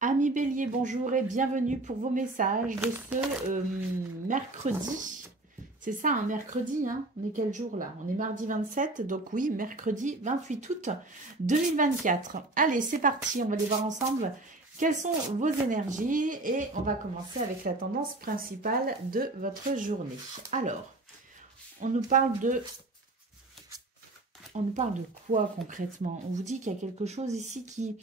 Amis Bélier, bonjour et bienvenue pour vos messages de ce mercredi. C'est ça, un mercredi, hein? On est quel jour là? On est mardi 27, donc oui, mercredi 28 août 2024. Allez, c'est parti, on va les voir ensemble. Quelles sont vos énergies? Et on va commencer avec la tendance principale de votre journée. Alors, on nous parle de... On nous parle de quoi concrètement? On vous dit qu'il y a quelque chose ici qui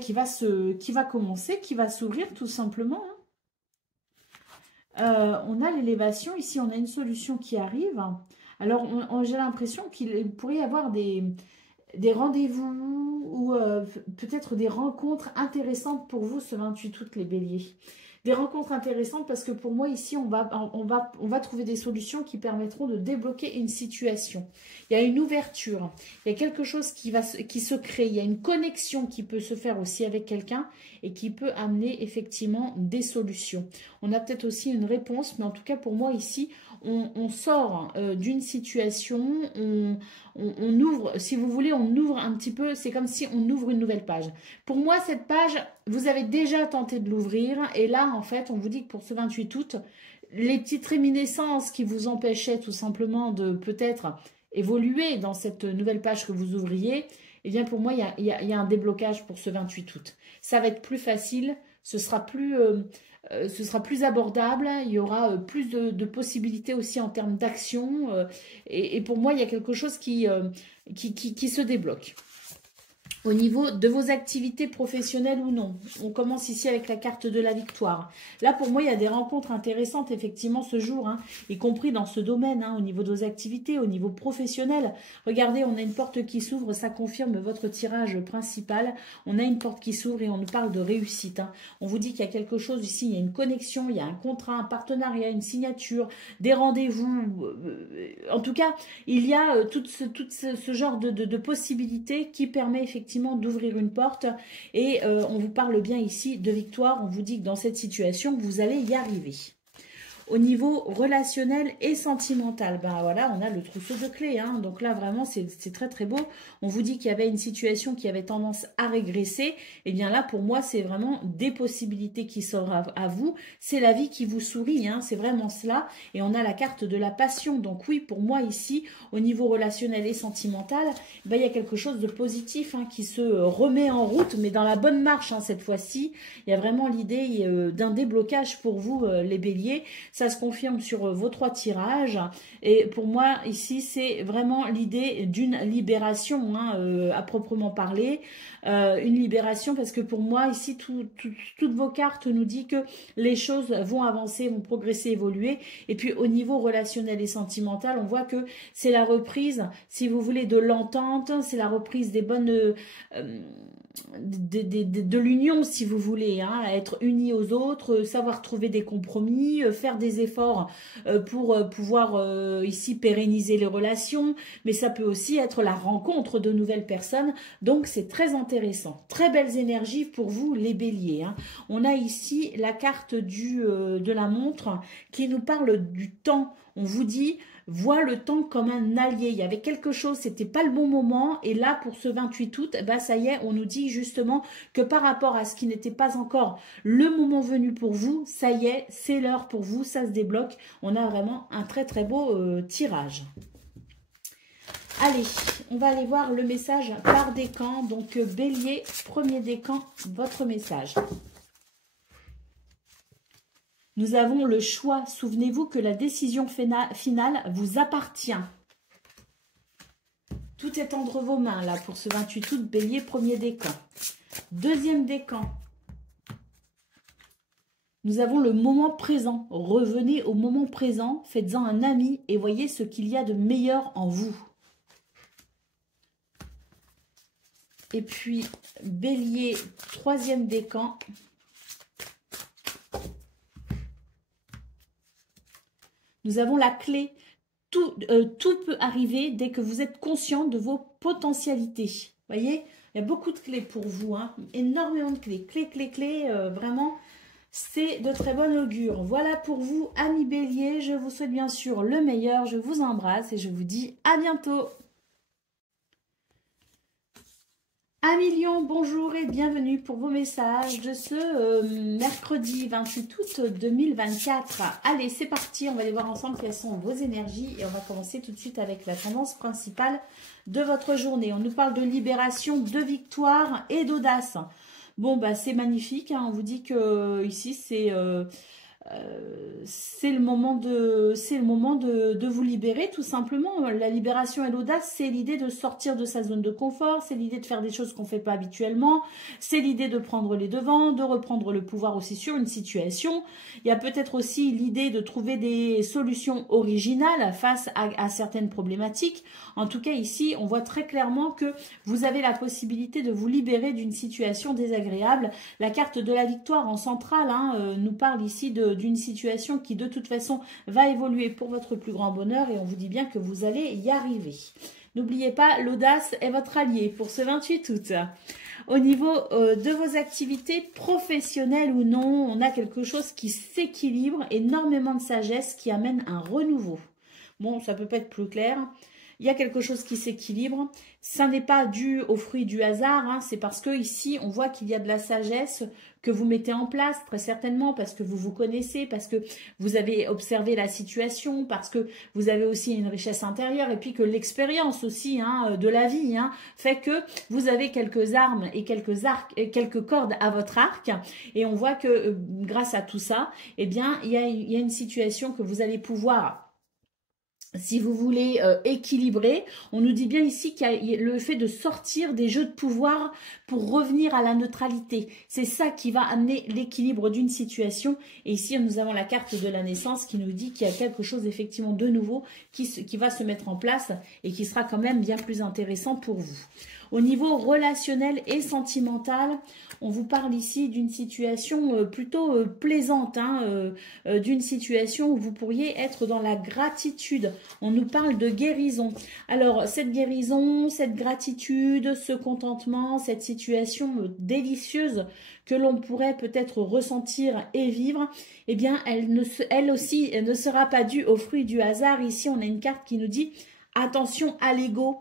qui va commencer, qui va s'ouvrir tout simplement. On a l'élévation, ici on a une solution qui arrive. Alors j'ai l'impression qu'il pourrait y avoir des rendez-vous ou peut-être des rencontres intéressantes pour vous ce 28 août les béliers. Des rencontres intéressantes parce que pour moi ici on va trouver des solutions qui permettront de débloquer une situation. Il y a une ouverture, il y a quelque chose qui se crée, il y a une connexion qui peut se faire aussi avec quelqu'un et qui peut amener effectivement des solutions. On a peut-être aussi une réponse, mais en tout cas pour moi ici on sort d'une situation, on ouvre, si vous voulez, on ouvre un petit peu, c'est comme si on ouvre une nouvelle page. Pour moi, cette page, vous avez déjà tenté de l'ouvrir, et là, en fait, on vous dit que pour ce 28 août, les petites réminiscences qui vous empêchaient tout simplement de peut-être évoluer dans cette nouvelle page que vous ouvriez, eh bien pour moi, il y a un déblocage pour ce 28 août. Ça va être plus facile, ce sera plus abordable, il y aura plus de possibilités aussi en termes d'action. Et pour moi, il y a quelque chose qui se débloque. Au niveau de vos activités professionnelles ou non, on commence ici avec la carte de la victoire. Là, pour moi, il y a des rencontres intéressantes, effectivement, ce jour, hein, y compris dans ce domaine, hein, au niveau de vos activités, au niveau professionnel. Regardez, on a une porte qui s'ouvre, ça confirme votre tirage principal. On a une porte qui s'ouvre et on nous parle de réussite. Hein. On vous dit qu'il y a quelque chose ici, il y a une connexion, il y a un contrat, un partenariat, une signature, des rendez-vous. En tout cas, il y a tout ce genre de possibilités qui permet effectivement d'ouvrir une porte et on vous parle bien ici de victoire, on vous dit que dans cette situation vous allez y arriver. Au niveau relationnel et sentimental, ben voilà, on a le trousseau de clés. Hein. Donc là, vraiment, c'est très très beau. On vous dit qu'il y avait une situation qui avait tendance à régresser. Et bien là, pour moi, c'est vraiment des possibilités qui s'offrent à vous. C'est la vie qui vous sourit. Hein. C'est vraiment cela. Et on a la carte de la passion. Donc oui, pour moi ici, au niveau relationnel et sentimental, ben, il y a quelque chose de positif hein, qui se remet en route, mais dans la bonne marche hein, cette fois-ci. Il y a vraiment l'idée d'un déblocage pour vous, les béliers. Ça se confirme sur vos 3 tirages. Et pour moi, ici, c'est vraiment l'idée d'une libération, hein, à proprement parler. Une libération parce que pour moi, ici, toutes vos cartes nous disent que les choses vont avancer, vont progresser, évoluer. Et puis, au niveau relationnel et sentimental, on voit que c'est la reprise, si vous voulez, de l'entente. C'est la reprise des bonnes... de l'union si vous voulez, hein, être unis aux autres, savoir trouver des compromis, faire des efforts pour pouvoir ici pérenniser les relations, mais ça peut aussi être la rencontre de nouvelles personnes, donc c'est très intéressant. Très belles énergies pour vous les béliers. Hein. On a ici la carte de la montre qui nous parle du temps. On vous dit... Vois le temps comme un allié. Il y avait quelque chose, c'était pas le bon moment. Et là, pour ce 28 août, bah, ça y est, on nous dit justement que par rapport à ce qui n'était pas encore le moment venu pour vous, ça y est, c'est l'heure pour vous, ça se débloque. On a vraiment un très très beau tirage. Allez, on va aller voir le message par décan. Donc, bélier, premier décan, votre message. Nous avons le choix. Souvenez-vous que la décision finale vous appartient. Tout est entre vos mains, là, pour ce 28 août, bélier, premier décan. Deuxième décan. Nous avons le moment présent. Revenez au moment présent, faites-en un ami et voyez ce qu'il y a de meilleur en vous. Et puis, bélier, troisième décan. Nous avons la clé. Tout peut arriver dès que vous êtes conscient de vos potentialités. Vous voyez, il y a beaucoup de clés pour vous. Hein, énormément de clés. Clés, vraiment, c'est de très bon augure. Voilà pour vous, amis béliers. Je vous souhaite bien sûr le meilleur. Je vous embrasse et je vous dis à bientôt. 1 million, bonjour et bienvenue pour vos messages de ce mercredi 28 août 2024. Allez, c'est parti, on va aller voir ensemble quelles sont vos énergies et on va commencer tout de suite avec la tendance principale de votre journée. On nous parle de libération, de victoire et d'audace. Bon, bah c'est magnifique, hein. On vous dit que ici c'est le moment de vous libérer, tout simplement. La libération et l'audace, c'est l'idée de sortir de sa zone de confort, c'est l'idée de faire des choses qu'on ne fait pas habituellement, c'est l'idée de prendre les devants, de reprendre le pouvoir aussi sur une situation. Il y a peut-être aussi l'idée de trouver des solutions originales face à certaines problématiques. En tout cas, ici, on voit très clairement que vous avez la possibilité de vous libérer d'une situation désagréable. La carte de la victoire en centrale nous parle ici d'une situation qui de toute façon va évoluer pour votre plus grand bonheur et on vous dit bien que vous allez y arriver. N'oubliez pas, l'audace est votre allié pour ce 28 août. Au niveau de vos activités professionnelles ou non, on a quelque chose qui s'équilibre, énormément de sagesse qui amène un renouveau. Bon, ça peut pas être plus clair. Il y a quelque chose qui s'équilibre. Ça n'est pas dû au fruit du hasard, hein. C'est parce que ici, on voit qu'il y a de la sagesse que vous mettez en place, très certainement, parce que vous vous connaissez, parce que vous avez observé la situation, parce que vous avez aussi une richesse intérieure, et puis que l'expérience aussi de la vie fait que vous avez quelques armes et quelques cordes à votre arc, et on voit que grâce à tout ça, eh bien, il y a une situation que vous allez pouvoir, si vous voulez, équilibrer. On nous dit bien ici qu'il y a le fait de sortir des jeux de pouvoir pour revenir à la neutralité. C'est ça qui va amener l'équilibre d'une situation. Et ici, nous avons la carte de la naissance qui nous dit qu'il y a quelque chose effectivement de nouveau qui va se mettre en place et qui sera quand même bien plus intéressant pour vous. Au niveau relationnel et sentimental, on vous parle ici d'une situation plutôt plaisante, d'une situation où vous pourriez être dans la gratitude. On nous parle de guérison. Alors, cette guérison, cette gratitude, ce contentement, cette situation délicieuse que l'on pourrait peut-être ressentir et vivre, eh bien, elle aussi ne sera pas due au fruit du hasard. Ici, on a une carte qui nous dit attention à l'ego,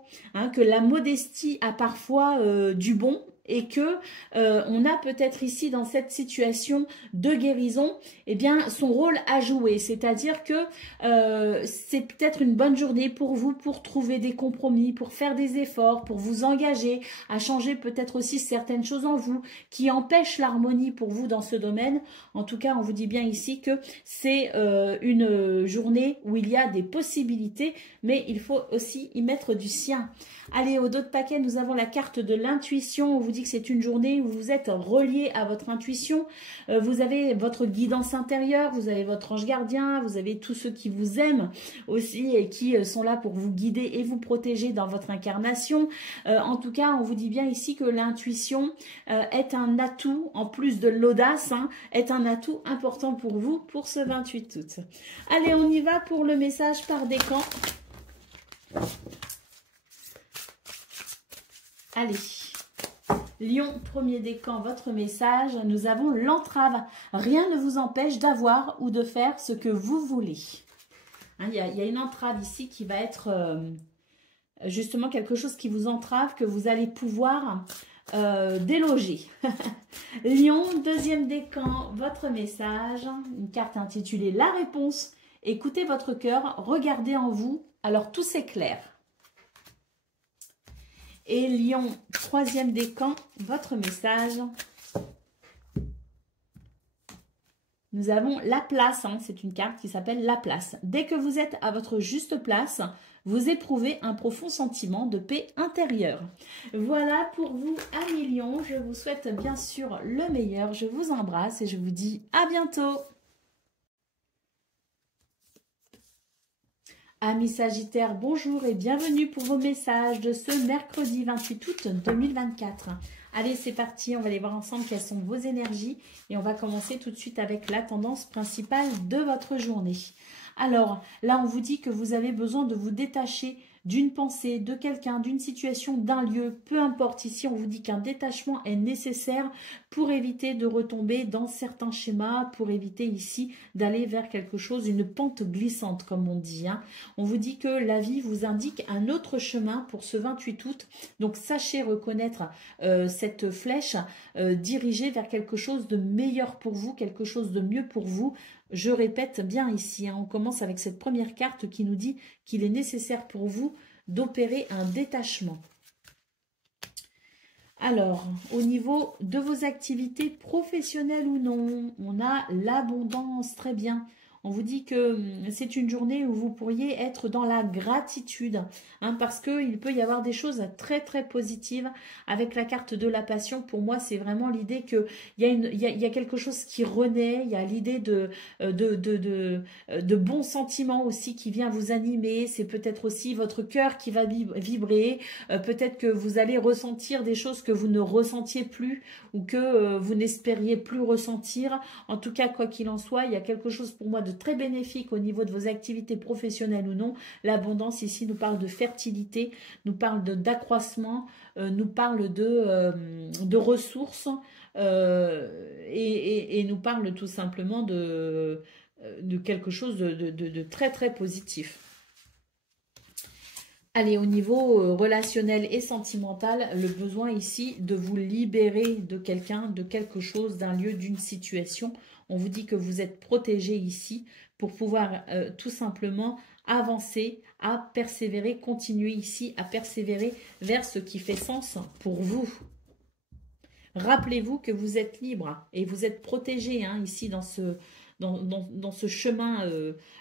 que la modestie a parfois du bon et que on a peut-être ici dans cette situation de guérison, eh bien son rôle à jouer, c'est-à-dire que c'est peut-être une bonne journée pour vous pour trouver des compromis, pour faire des efforts, pour vous engager à changer peut-être aussi certaines choses en vous qui empêchent l'harmonie pour vous dans ce domaine. En tout cas, on vous dit bien ici que c'est une journée où il y a des possibilités, mais il faut aussi y mettre du sien. Allez, au dos de paquet, nous avons la carte de l'intuition. On vous dit que c'est une journée où vous êtes relié à votre intuition. Vous avez votre guidance intérieure, vous avez votre ange gardien, vous avez tous ceux qui vous aiment aussi et qui sont là pour vous guider et vous protéger dans votre incarnation. En tout cas, on vous dit bien ici que l'intuition est un atout, en plus de l'audace, est un atout important pour vous pour ce 28 août. Allez, on y va pour le message par décan. Allez, Lion, premier décan, votre message. Nous avons l'entrave. Rien ne vous empêche d'avoir ou de faire ce que vous voulez. Il y a une entrave ici qui va être justement quelque chose qui vous entrave, que vous allez pouvoir déloger. Lion, deuxième décan, votre message. Une carte intitulée La réponse. Écoutez votre cœur, regardez en vous, alors tout s'éclaire. Et Lion, troisième décan, votre message. Nous avons la place, c'est une carte qui s'appelle la place. Dès que vous êtes à votre juste place, vous éprouvez un profond sentiment de paix intérieure. Voilà pour vous, amis Lion. Je vous souhaite bien sûr le meilleur. Je vous embrasse et je vous dis à bientôt. Amis Sagittaires, bonjour et bienvenue pour vos messages de ce mercredi 28 août 2024. Allez, c'est parti, on va aller voir ensemble quelles sont vos énergies et on va commencer tout de suite avec la tendance principale de votre journée. Alors, là, on vous dit que vous avez besoin de vous détacher d'une pensée, de quelqu'un, d'une situation, d'un lieu, peu importe. Ici, on vous dit qu'un détachement est nécessaire pour éviter de retomber dans certains schémas, pour éviter ici d'aller vers quelque chose, une pente glissante, comme on dit. Hein. On vous dit que la vie vous indique un autre chemin pour ce 28 août. Donc, sachez reconnaître cette flèche dirigée vers quelque chose de meilleur pour vous, quelque chose de mieux pour vous. Je répète bien ici, hein, on commence avec cette première carte qui nous dit qu'il est nécessaire pour vous d'opérer un détachement. Alors, au niveau de vos activités professionnelles ou non, on a l'abondance, très bien. On vous dit que c'est une journée où vous pourriez être dans la gratitude, hein, parce qu'il peut y avoir des choses très très positives avec la carte de la passion. Pour moi, c'est vraiment l'idée qu'il y a quelque chose qui renaît, il y a l'idée de bons sentiments aussi qui vient vous animer. C'est peut-être aussi votre cœur qui va vibrer, peut-être que vous allez ressentir des choses que vous ne ressentiez plus ou que vous n'espériez plus ressentir. En tout cas, quoi qu'il en soit, il y a quelque chose pour moi de très bénéfique au niveau de vos activités professionnelles ou non. L'abondance ici nous parle de fertilité, nous parle d'accroissement, nous parle de ressources et nous parle tout simplement de quelque chose de très très positif. Allez, au niveau relationnel et sentimental, le besoin ici de vous libérer de quelqu'un, de quelque chose, d'un lieu, d'une situation. On vous dit que vous êtes protégé ici pour pouvoir tout simplement avancer, à persévérer, continuer ici à persévérer vers ce qui fait sens pour vous. Rappelez-vous que vous êtes libre et vous êtes protégé hein, ici dans ce chemin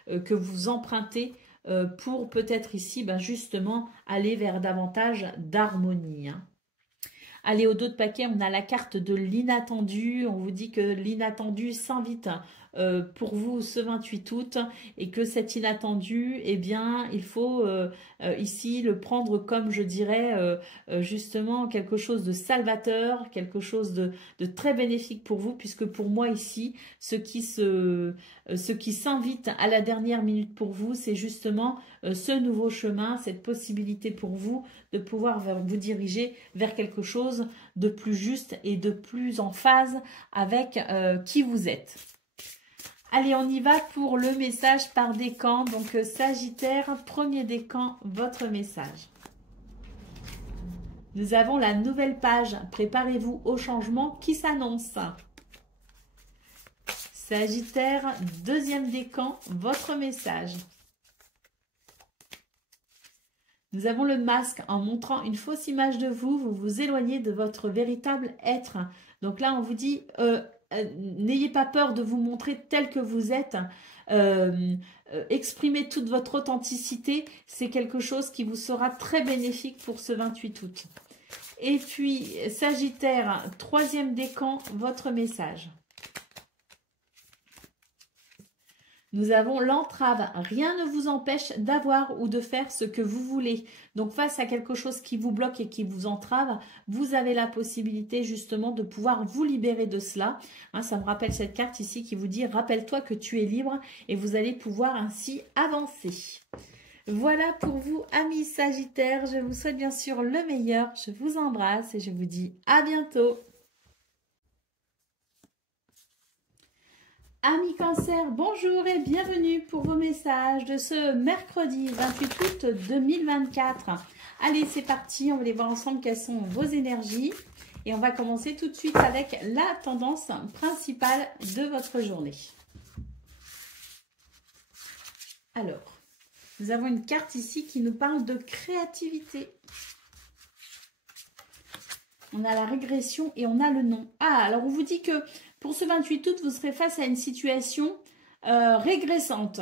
que vous empruntez pour peut-être ici justement aller vers davantage d'harmonie. Hein. Allez, au dos de paquet, on a la carte de l'inattendu. On vous dit que l'inattendu s'invite pour vous ce 28 août et que cet inattendu, eh bien, il faut ici le prendre comme, je dirais, justement quelque chose de salvateur, quelque chose de très bénéfique pour vous, puisque pour moi ici, ce qui s'invite à la dernière minute pour vous, c'est justement ce nouveau chemin, cette possibilité pour vous de pouvoir vous diriger vers quelque chose de plus juste et de plus en phase avec qui vous êtes. Allez, on y va pour le message par décan. Donc, Sagittaire, premier décan, votre message. Nous avons la nouvelle page. Préparez-vous au changement qui s'annonce. Sagittaire, deuxième décan, votre message. Nous avons le masque. En montrant une fausse image de vous, vous vous éloignez de votre véritable être. Donc là, on vous dit, n'ayez pas peur de vous montrer tel que vous êtes. Exprimez toute votre authenticité. C'est quelque chose qui vous sera très bénéfique pour ce 28 août. Et puis, Sagittaire, troisième décan, votre message. Nous avons l'entrave. Rien ne vous empêche d'avoir ou de faire ce que vous voulez. Donc, face à quelque chose qui vous bloque et qui vous entrave, vous avez la possibilité justement de pouvoir vous libérer de cela. Hein, ça me rappelle cette carte ici qui vous dit « Rappelle-toi que tu es libre » et vous allez pouvoir ainsi avancer. Voilà pour vous, amis Sagittaires. Je vous souhaite bien sûr le meilleur. Je vous embrasse et je vous dis à bientôt. Amis Cancer, bonjour et bienvenue pour vos messages de ce mercredi 28 août 2024. Allez, c'est parti, on va aller voir ensemble quelles sont vos énergies. Et on va commencer tout de suite avec la tendance principale de votre journée. Alors, nous avons une carte ici qui nous parle de créativité. On a la régression et on a le non. Ah, alors on vous dit que pour ce 28 août, vous serez face à une situation régressante.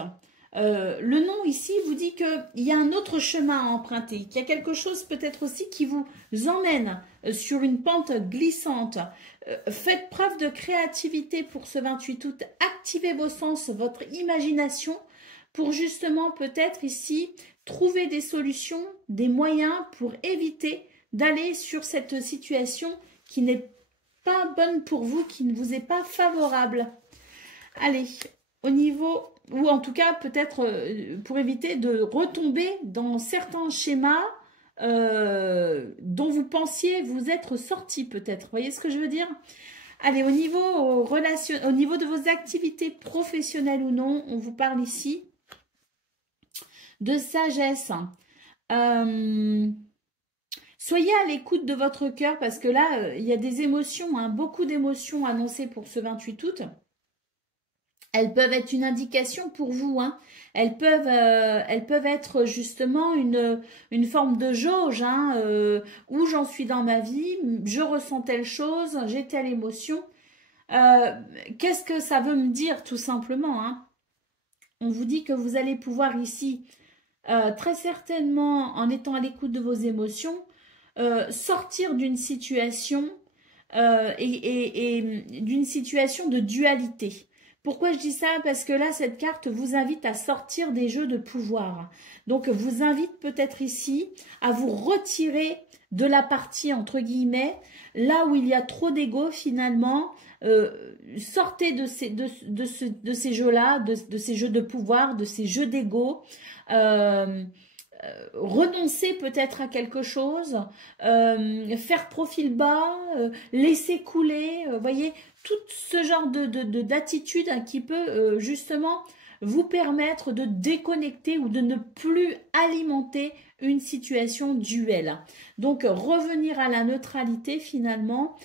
Le non ici vous dit qu'il y a un autre chemin à emprunter, qu'il y a quelque chose peut-être aussi qui vous emmène sur une pente glissante. Faites preuve de créativité pour ce 28 août. Activez vos sens, votre imagination pour justement peut-être ici trouver des solutions, des moyens pour éviter d'aller sur cette situation qui n'est pas bonne pour vous, qui ne vous est pas favorable. Allez, au niveau ou en tout cas peut-être pour éviter de retomber dans certains schémas dont vous pensiez vous être sorti peut-être. Vous voyez ce que je veux dire? Allez, au niveau au niveau de vos activités professionnelles ou non, on vous parle ici de sagesse. Soyez à l'écoute de votre cœur parce que là, il y a des émotions, hein, beaucoup d'émotions annoncées pour ce 28 août. Elles peuvent être une indication pour vous, hein. Elles peuvent être justement une forme de jauge, hein, où j'en suis dans ma vie, je ressens telle chose, j'ai telle émotion. Qu'est-ce que ça veut me dire tout simplement, hein? On vous dit que vous allez pouvoir ici, très certainement en étant à l'écoute de vos émotions, sortir d'une situation et d'une situation de dualité. Pourquoi je dis ça? Parce que là, cette carte vous invite à sortir des jeux de pouvoir. Donc, vous invite peut-être ici à vous retirer de la partie, entre guillemets, là où il y a trop d'ego finalement. Sortez de ces jeux-là, de ces jeux de pouvoir, de ces jeux d'ego. Renoncer peut-être à quelque chose, faire profil bas, laisser couler, voyez, tout ce genre d'attitude hein, qui peut justement vous permettre de déconnecter ou de ne plus alimenter une situation duel. Donc revenir à la neutralité finalement.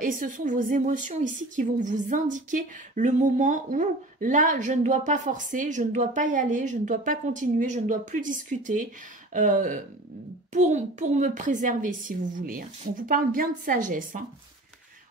Et ce sont vos émotions ici qui vont vous indiquer le moment où là je ne dois pas forcer, je ne dois pas y aller, je ne dois pas continuer, je ne dois plus discuter pour me préserver si vous voulez. Hein. On vous parle bien de sagesse. Hein.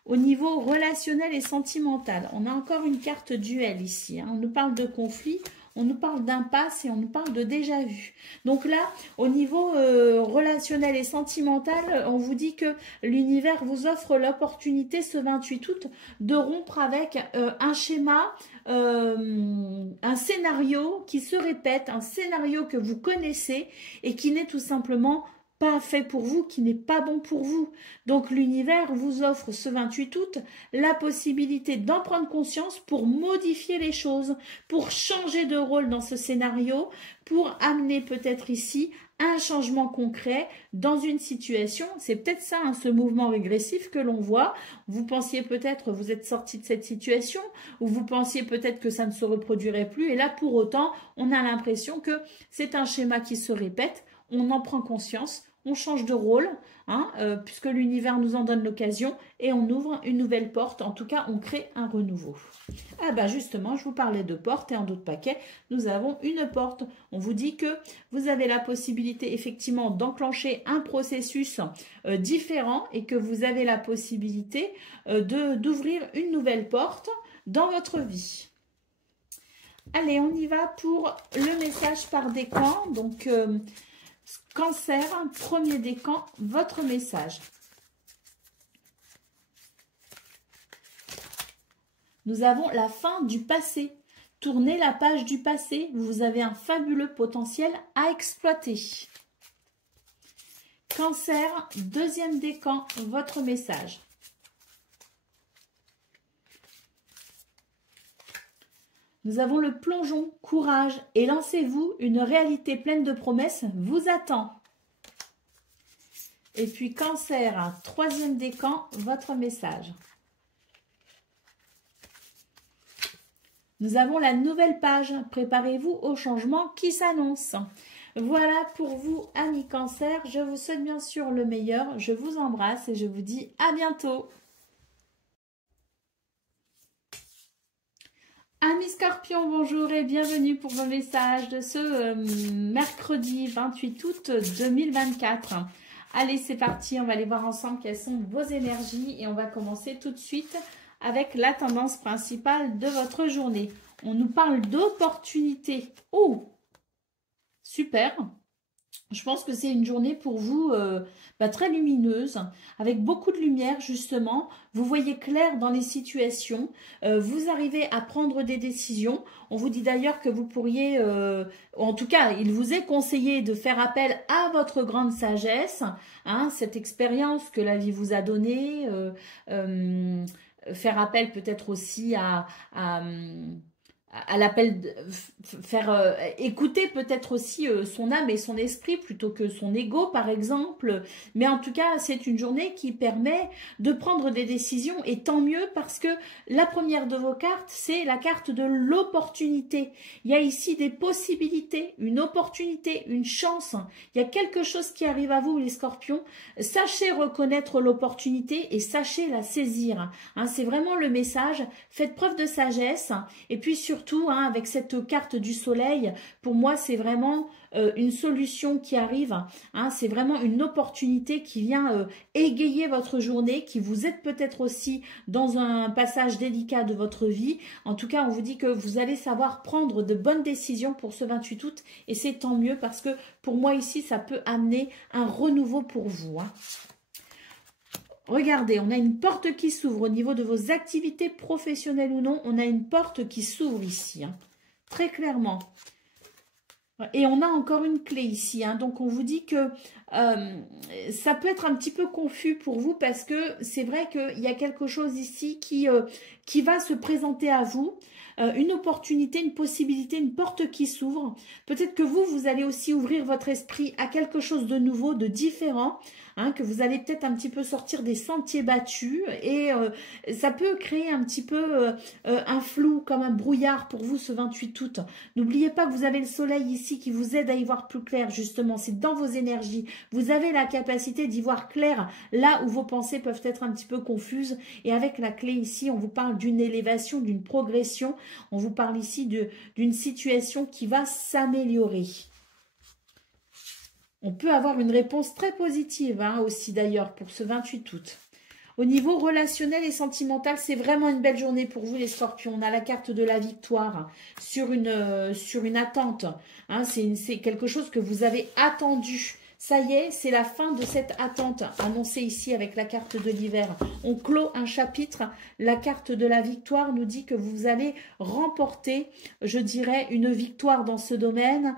Au niveau relationnel et sentimental, on a encore une carte duel ici. Hein. On nous parle de conflit, on nous parle d'impasse et on nous parle de déjà-vu. Donc là, au niveau relationnel et sentimental, on vous dit que l'univers vous offre l'opportunité ce 28 août de rompre avec un schéma, un scénario qui se répète, un scénario que vous connaissez et qui n'est tout simplement pas fait pour vous, qui n'est pas bon pour vous. Donc l'univers vous offre ce 28 août la possibilité d'en prendre conscience pour modifier les choses, pour changer de rôle dans ce scénario, pour amener peut-être ici un changement concret dans une situation. C'est peut-être ça, hein, ce mouvement régressif que l'on voit. Vous pensiez peut-être, vous êtes sorti de cette situation, ou vous pensiez peut-être que ça ne se reproduirait plus. Et là, pour autant, on a l'impression que c'est un schéma qui se répète. On en prend conscience, on change de rôle, hein, puisque l'univers nous en donne l'occasion, et on ouvre une nouvelle porte. En tout cas, on crée un renouveau. Ah bah justement, je vous parlais de porte, et en d'autres paquets, nous avons une porte. On vous dit que vous avez la possibilité effectivement d'enclencher un processus différent, et que vous avez la possibilité d'ouvrir une nouvelle porte dans votre vie. Allez, on y va pour le message par décan. Donc, Cancer, premier décan, votre message. Nous avons la fin du passé. Tournez la page du passé. Vous avez un fabuleux potentiel à exploiter. Cancer, deuxième décan, votre message. Nous avons le plongeon, courage et lancez-vous, une réalité pleine de promesses vous attend. Et puis Cancer, troisième décan, votre message. Nous avons la nouvelle page, préparez-vous au changement qui s'annonce. Voilà pour vous, amis Cancer, je vous souhaite bien sûr le meilleur, je vous embrasse et je vous dis à bientôt. Amis Scorpions, bonjour et bienvenue pour vos messages de ce mercredi 28 août 2024. Allez, c'est parti, on va aller voir ensemble quelles sont vos énergies et on va commencer tout de suite avec la tendance principale de votre journée. On nous parle d'opportunités. Oh, super! Je pense que c'est une journée pour vous très lumineuse, avec beaucoup de lumière justement. Vous voyez clair dans les situations, vous arrivez à prendre des décisions. On vous dit d'ailleurs que vous pourriez, en tout cas, il vous est conseillé de faire appel à votre grande sagesse, hein, cette expérience que la vie vous a donnée, faire appel peut-être aussi à à l'appel, faire écouter peut-être aussi son âme et son esprit plutôt que son ego par exemple. Mais en tout cas, c'est une journée qui permet de prendre des décisions et tant mieux parce que la première de vos cartes, c'est la carte de l'opportunité. Il y a ici des possibilités, une opportunité, une chance. Il y a quelque chose qui arrive à vous les scorpions. Sachez reconnaître l'opportunité et sachez la saisir. Hein, c'est vraiment le message. Faites preuve de sagesse et puis surtout, hein, avec cette carte du soleil, pour moi, c'est vraiment une solution qui arrive. Hein, c'est vraiment une opportunité qui vient égayer votre journée, qui vous aide peut-être aussi dans un passage délicat de votre vie. En tout cas, on vous dit que vous allez savoir prendre de bonnes décisions pour ce 28 août et c'est tant mieux parce que pour moi ici, ça peut amener un renouveau pour vous. Hein. Regardez, on a une porte qui s'ouvre au niveau de vos activités professionnelles ou non. On a une porte qui s'ouvre ici, hein, très clairement. Et on a encore une clé ici. Hein, donc, on vous dit que ça peut être un petit peu confus pour vous parce que c'est vrai qu'il y a quelque chose ici qui va se présenter à vous. Une opportunité, une possibilité, une porte qui s'ouvre. Peut-être que vous allez aussi ouvrir votre esprit à quelque chose de nouveau, de différent. Hein, que vous allez peut-être un petit peu sortir des sentiers battus et ça peut créer un petit peu un flou, comme un brouillard pour vous ce 28 août. N'oubliez pas que vous avez le soleil ici qui vous aide à y voir plus clair justement, c'est dans vos énergies. Vous avez la capacité d'y voir clair là où vos pensées peuvent être un petit peu confuses et avec la clé ici, on vous parle d'une élévation, d'une progression, on vous parle ici d'une situation qui va s'améliorer. On peut avoir une réponse très positive hein, aussi d'ailleurs pour ce 28 août. Au niveau relationnel et sentimental, c'est vraiment une belle journée pour vous les scorpions. On a la carte de la victoire sur une attente. Hein, c'est quelque chose que vous avez attendu. Ça y est, c'est la fin de cette attente annoncée ici avec la carte de l'hiver. On clôt un chapitre. La carte de la victoire nous dit que vous allez remporter, je dirais, une victoire dans ce domaine.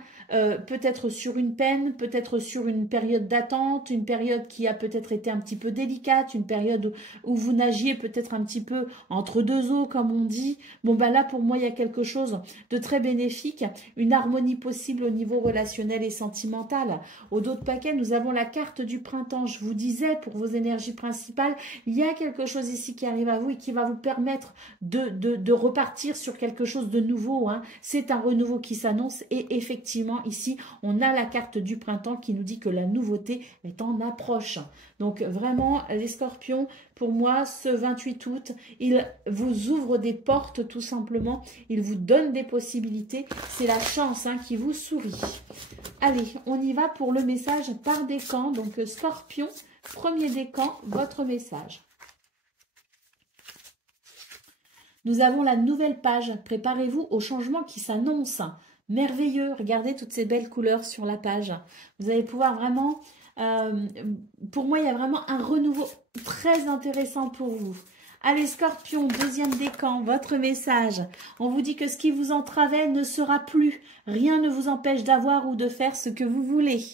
Peut-être sur une peine, peut-être sur une période d'attente, une période qui a peut-être été un petit peu délicate, une période où vous nagiez peut-être un petit peu entre deux eaux, comme on dit. Bon, ben là, pour moi, il y a quelque chose de très bénéfique, une harmonie possible au niveau relationnel et sentimental. Au dos de paquet, nous avons la carte du printemps. Je vous disais, pour vos énergies principales, il y a quelque chose ici qui arrive à vous et qui va vous permettre de repartir sur quelque chose de nouveau. Hein. C'est un renouveau qui s'annonce et effectivement, ici, on a la carte du printemps qui nous dit que la nouveauté est en approche. Donc, vraiment, les scorpions, pour moi, ce 28 août, il vous ouvre des portes tout simplement. Il vous donne des possibilités. C'est la chance hein, qui vous sourit. Allez, on y va pour le message par décan. Donc, scorpion, premier décan, votre message. Nous avons la nouvelle page. Préparez-vous au changement qui s'annonce. Merveilleux, regardez toutes ces belles couleurs sur la page. Vous allez pouvoir vraiment, pour moi, il y a vraiment un renouveau très intéressant pour vous. Allez, Scorpion, deuxième décan, votre message. On vous dit que ce qui vous entravait ne sera plus. Rien ne vous empêche d'avoir ou de faire ce que vous voulez.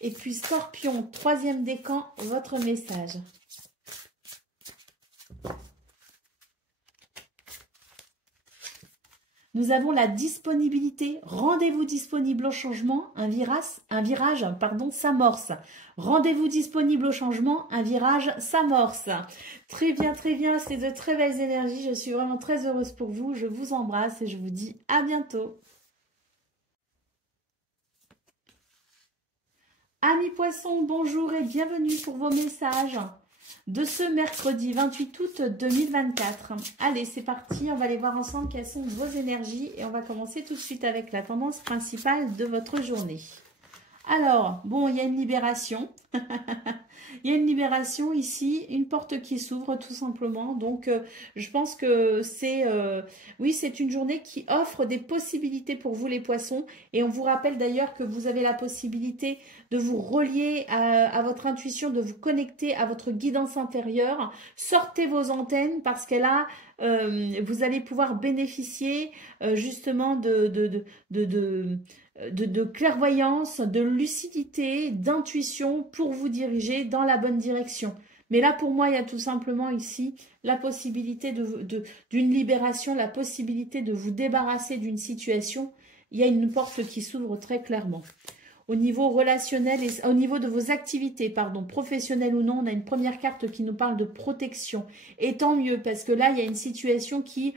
Et puis, Scorpion, troisième décan, votre message. Nous avons la disponibilité. Rendez-vous disponible au changement. Un virage s'amorce. Rendez-vous disponible au changement. Un virage s'amorce. Très bien, très bien. C'est de très belles énergies. Je suis vraiment très heureuse pour vous. Je vous embrasse et je vous dis à bientôt. Amis poissons, bonjour et bienvenue pour vos messages de ce mercredi 28 août 2024. Allez, c'est parti, on va aller voir ensemble quelles sont vos énergies et on va commencer tout de suite avec la tendance principale de votre journée. Alors, bon, il y a une libération. Il y a une libération ici, une porte qui s'ouvre tout simplement. Donc, je pense que c'est oui, c'est une journée qui offre des possibilités pour vous les poissons. Et on vous rappelle d'ailleurs que vous avez la possibilité de vous relier à votre intuition, de vous connecter à votre guidance intérieure. Sortez vos antennes parce qu'elle a... vous allez pouvoir bénéficier justement de clairvoyance, de lucidité, d'intuition pour vous diriger dans la bonne direction. Mais là, pour moi, il y a tout simplement ici la possibilité d'une libération, la possibilité de vous débarrasser d'une situation. Il y a une porte qui s'ouvre très clairement. Au niveau relationnel, et au niveau de vos activités, pardon, professionnelles ou non, on a une première carte qui nous parle de protection. Et tant mieux, parce que là, il y a une situation qui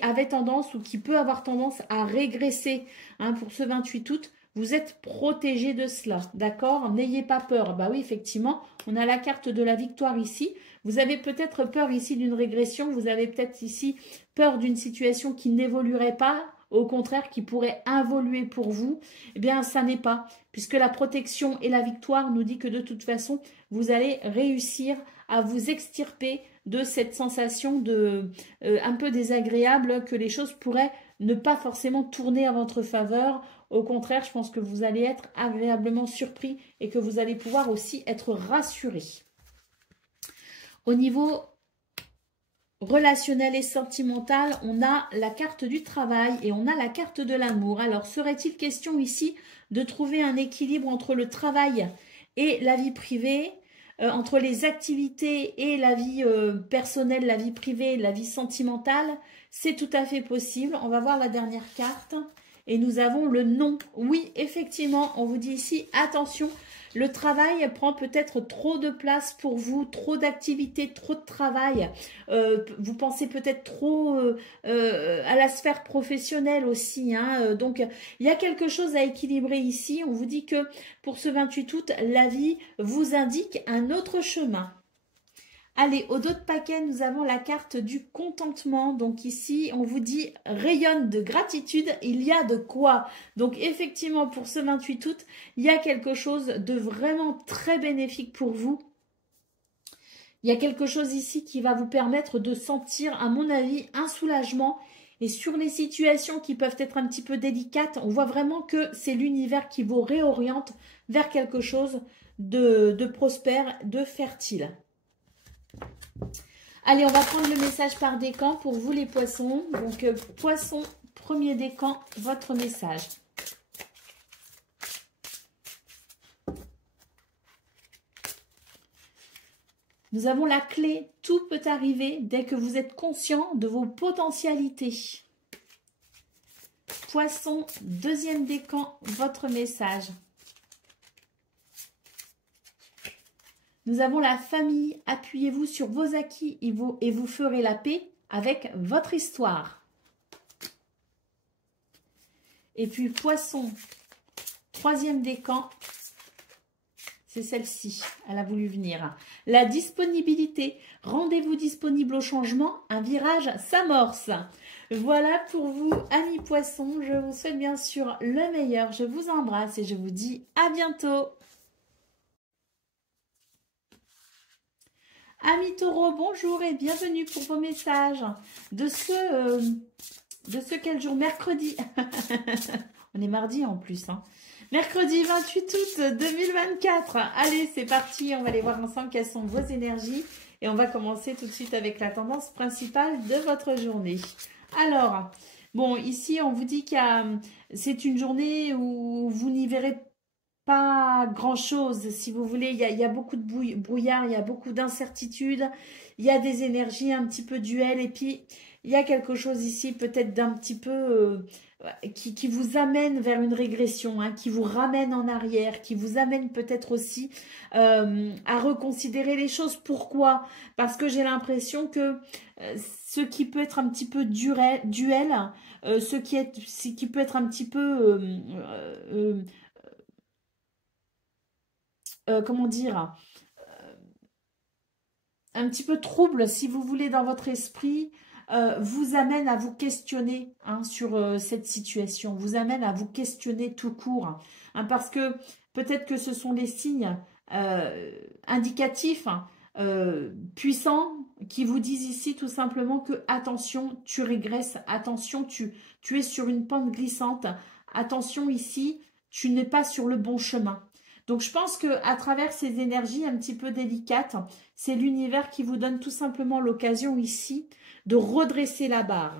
avait tendance ou qui peut avoir tendance à régresser hein, pour ce 28 août. Vous êtes protégé de cela, d'accord? N'ayez pas peur. Bah oui, effectivement, on a la carte de la victoire ici. Vous avez peut-être peur ici d'une régression. Vous avez peut-être ici peur d'une situation qui n'évoluerait pas, au contraire, qui pourrait évoluer pour vous. Eh bien, ça n'est pas. Puisque la protection et la victoire nous dit que de toute façon, vous allez réussir à vous extirper de cette sensation un peu désagréable que les choses pourraient ne pas forcément tourner à votre faveur. Au contraire, je pense que vous allez être agréablement surpris et que vous allez pouvoir aussi être rassuré. Au niveau relationnel et sentimental, on a la carte du travail et on a la carte de l'amour. Alors, serait-il question ici de trouver un équilibre entre le travail et la vie privée, entre les activités et la vie personnelle, la vie privée, la vie sentimentale? C'est tout à fait possible. On va voir la dernière carte. Et nous avons le non. Oui, effectivement, on vous dit ici, attention, le travail prend peut-être trop de place pour vous, trop d'activités, trop de travail. Vous pensez peut-être trop à la sphère professionnelle aussi. Hein. Donc, il y a quelque chose à équilibrer ici. On vous dit que pour ce 28 août, la vie vous indique un autre chemin. Allez, au dos de paquet, nous avons la carte du contentement. Donc ici, on vous dit rayonne de gratitude, il y a de quoi. Donc effectivement, pour ce 28 août, il y a quelque chose de vraiment très bénéfique pour vous. Il y a quelque chose ici qui va vous permettre de sentir, à mon avis, un soulagement. Et sur les situations qui peuvent être un petit peu délicates, on voit vraiment que c'est l'univers qui vous réoriente vers quelque chose de prospère, de fertile. Allez, on va prendre le message par décan pour vous les poissons. Donc, poisson, premier décan, votre message. Nous avons la clé. Tout peut arriver dès que vous êtes conscient de vos potentialités. Poisson, deuxième décan, votre message. Nous avons la famille, appuyez-vous sur vos acquis et vous ferez la paix avec votre histoire. Et puis poisson, troisième décan, c'est celle-ci, elle a voulu venir. La disponibilité, rendez-vous disponible au changement, un virage s'amorce. Voilà pour vous, amis poissons, je vous souhaite bien sûr le meilleur, je vous embrasse et je vous dis à bientôt. Amis taureaux, bonjour et bienvenue pour vos messages de ce quel jour? Mercredi. On est mardi en plus. Hein. Mercredi 28 août 2024. Allez, c'est parti. On va aller voir ensemble quelles sont vos énergies. Et on va commencer tout de suite avec la tendance principale de votre journée. Alors, bon, ici, on vous dit que c'est une journée où vous n'y verrez pas grand-chose, si vous voulez. Il y a beaucoup de brouillard, il y a beaucoup d'incertitudes, il y a des énergies un petit peu duel, et puis il y a quelque chose ici peut-être d'un petit peu qui vous amène vers une régression, hein, qui vous ramène en arrière, qui vous amène peut-être aussi à reconsidérer les choses. Pourquoi? Parce que j'ai l'impression que ce qui peut être un petit peu duel, ce qui peut être un petit peu comment dire, un petit peu trouble, si vous voulez, dans votre esprit, vous amène à vous questionner hein, sur cette situation, vous amène à vous questionner tout court, hein, parce que peut-être que ce sont les signes indicatifs, puissants, qui vous disent ici tout simplement que attention, tu régresses, attention, tu es sur une pente glissante, attention ici, tu n'es pas sur le bon chemin. Donc, je pense qu'à travers ces énergies un petit peu délicates, c'est l'univers qui vous donne tout simplement l'occasion ici de redresser la barre.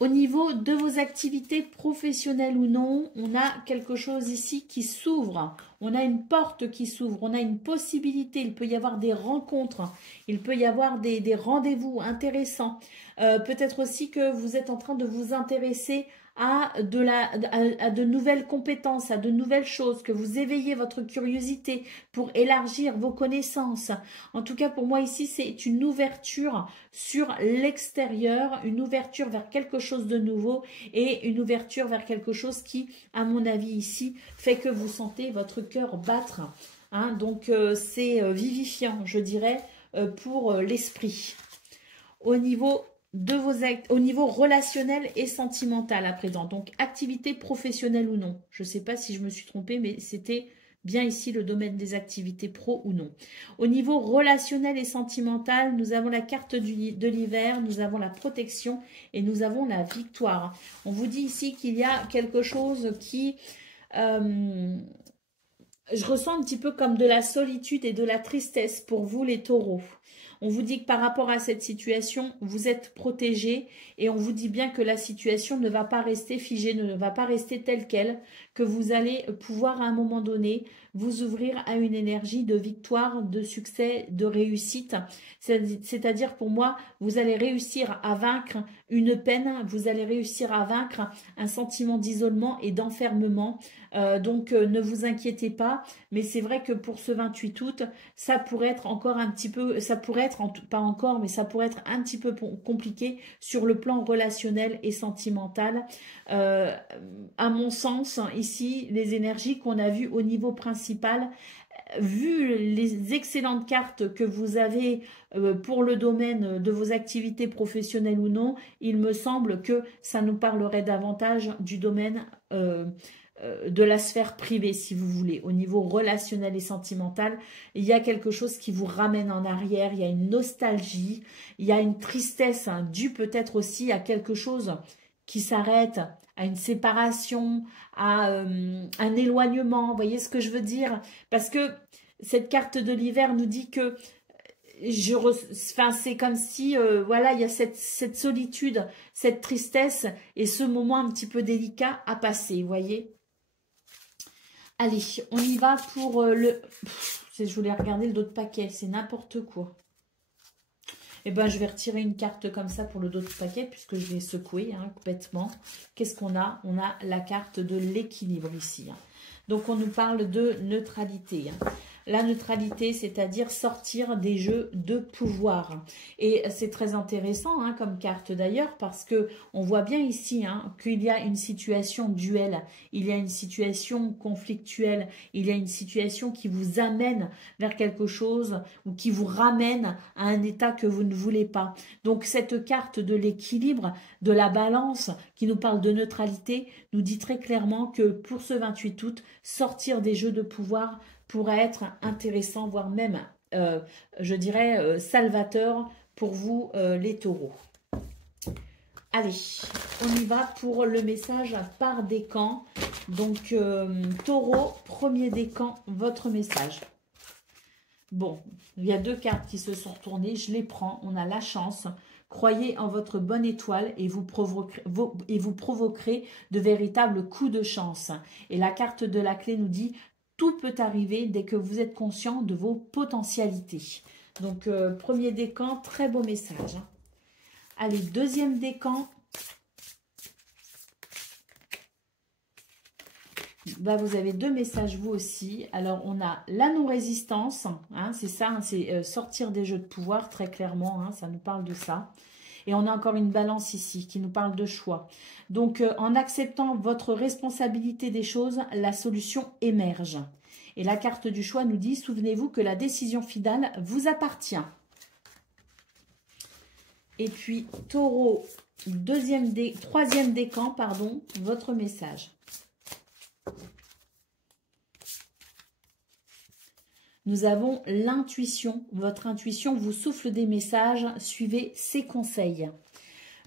Au niveau de vos activités professionnelles ou non, on a quelque chose ici qui s'ouvre. On a une porte qui s'ouvre, on a une possibilité. Il peut y avoir des rencontres, il peut y avoir des rendez-vous intéressants. Peut-être aussi que vous êtes en train de vous intéresser à de nouvelles compétences, à de nouvelles choses, que vous éveillez votre curiosité pour élargir vos connaissances. En tout cas, pour moi ici, c'est une ouverture sur l'extérieur, une ouverture vers quelque chose de nouveau et une ouverture vers quelque chose qui, à mon avis ici, fait que vous sentez votre cœur battre. Hein, donc, c'est vivifiant, je dirais, pour l'esprit. Au niveau au niveau relationnel et sentimental à présent. Donc, activité professionnelle ou non. Je ne sais pas si je me suis trompée, mais c'était bien ici le domaine des activités pro ou non. Au niveau relationnel et sentimental, nous avons la carte de l'hiver, nous avons la protection et nous avons la victoire. On vous dit ici qu'il y a quelque chose qui... je ressens un petit peu comme de la solitude et de la tristesse pour vous les taureaux. On vous dit que par rapport à cette situation, vous êtes protégés et on vous dit bien que la situation ne va pas rester figée, ne va pas rester telle qu'elle, que vous allez pouvoir à un moment donné vous ouvrir à une énergie de victoire, de succès, de réussite. C'est-à-dire pour moi, vous allez réussir à vaincre une peine, vous allez réussir à vaincre un sentiment d'isolement et d'enfermement. Donc ne vous inquiétez pas, mais c'est vrai que pour ce 28 août, ça pourrait être encore un petit peu, ça pourrait être, pas encore, mais ça pourrait être un petit peu compliqué sur le plan relationnel et sentimental. À mon sens, ici, les énergies qu'on a vues au niveau principal, vu les excellentes cartes que vous avez pour le domaine de vos activités professionnelles ou non, il me semble que ça nous parlerait davantage du domaine de la sphère privée, si vous voulez. Au niveau relationnel et sentimental, il y a quelque chose qui vous ramène en arrière, il y a une nostalgie, il y a une tristesse due peut-être aussi à quelque chose qui s'arrête, à une séparation, à un éloignement, vous voyez ce que je veux dire? Parce que cette carte de l'hiver nous dit que c'est comme si, voilà, il y a cette solitude, cette tristesse et ce moment un petit peu délicat à passer, vous voyez? Allez, on y va pour le... je voulais regarder le dos de paquet, c'est n'importe quoi. Eh bien, je vais retirer une carte comme ça pour le dos de paquet, puisque je l'ai secoué complètement. Qu'est-ce qu'on a? On a la carte de l'équilibre ici. Donc, on nous parle de neutralité. La neutralité, c'est-à-dire sortir des jeux de pouvoir. Et c'est très intéressant comme carte d'ailleurs, parce que on voit bien ici qu'il y a une situation duel, il y a une situation conflictuelle, il y a une situation qui vous amène vers quelque chose ou qui vous ramène à un état que vous ne voulez pas. Donc cette carte de l'équilibre, de la balance, qui nous parle de neutralité, nous dit très clairement que pour ce 28 août, sortir des jeux de pouvoir pourrait être intéressant, voire même, je dirais, salvateur pour vous, les taureaux. Allez, on y va pour le message par décan. Donc, taureau, premier décan, votre message. Bon, il y a deux cartes qui se sont retournées, je les prends, on a la chance. Croyez en votre bonne étoile et vous provoquerez de véritables coups de chance. Et la carte de la clé nous dit... Tout peut arriver dès que vous êtes conscient de vos potentialités. Donc, premier décan, très beau message. Allez, deuxième décan. Bah, vous avez deux messages, vous aussi. Alors, on a la non-résistance. C'est ça, c'est sortir des jeux de pouvoir, très clairement. Ça nous parle de ça. Et on a encore une balance ici qui nous parle de choix. Donc, en acceptant votre responsabilité des choses, la solution émerge. Et la carte du choix nous dit, souvenez-vous que la décision finale vous appartient. Et puis, taureau, troisième décan, pardon, votre message. Nous avons l'intuition. Votre intuition vous souffle des messages. Suivez ses conseils.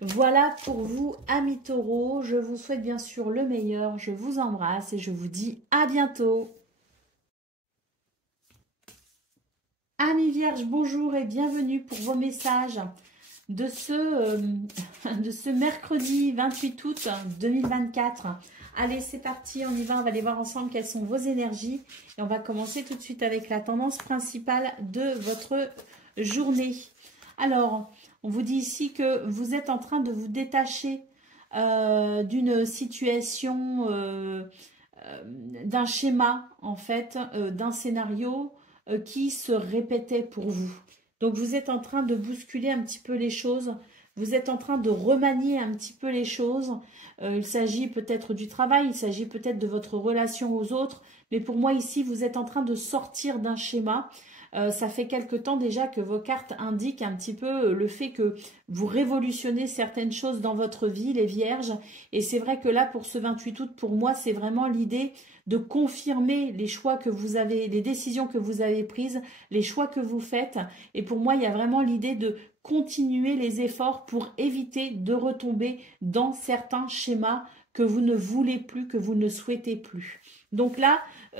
Voilà pour vous, amis taureaux. Je vous souhaite bien sûr le meilleur. Je vous embrasse et je vous dis à bientôt. Amis vierges, bonjour et bienvenue pour vos messages. de ce mercredi 28 août 2024. Allez, c'est parti, on y va, on va aller voir ensemble quelles sont vos énergies. Et on va commencer tout de suite avec la tendance principale de votre journée. Alors, on vous dit ici que vous êtes en train de vous détacher d'une situation, d'un schéma, en fait, d'un scénario qui se répétait pour vous. Donc, vous êtes en train de bousculer un petit peu les choses. Vous êtes en train de remanier un petit peu les choses. Il s'agit peut-être du travail, il s'agit peut-être de votre relation aux autres. Mais pour moi, ici, vous êtes en train de sortir d'un schéma. Ça fait quelque temps déjà que vos cartes indiquent un petit peu le fait que vous révolutionnez certaines choses dans votre vie, les vierges. Et c'est vrai que là, pour ce 28 août, pour moi, c'est vraiment l'idée de confirmer les choix que vous avez, les décisions que vous avez prises, les choix que vous faites. Et pour moi, il y a vraiment l'idée de continuer les efforts pour éviter de retomber dans certains schémas que vous ne voulez plus, que vous ne souhaitez plus. Donc là,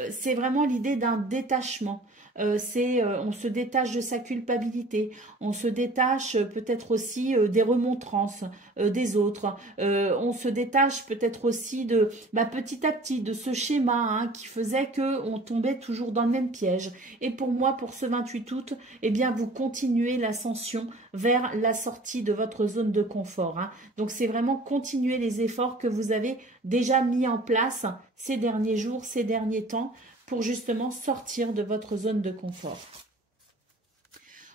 c'est vraiment l'idée d'un détachement. On se détache de sa culpabilité, on se détache peut-être aussi des remontrances des autres, on se détache peut-être aussi de petit à petit de ce schéma qui faisait qu'on tombait toujours dans le même piège. Et pour moi, pour ce 28 août, eh bien vous continuez l'ascension vers la sortie de votre zone de confort. Donc c'est vraiment continuer les efforts que vous avez déjà mis en place ces derniers jours, ces derniers temps, pour justement sortir de votre zone de confort.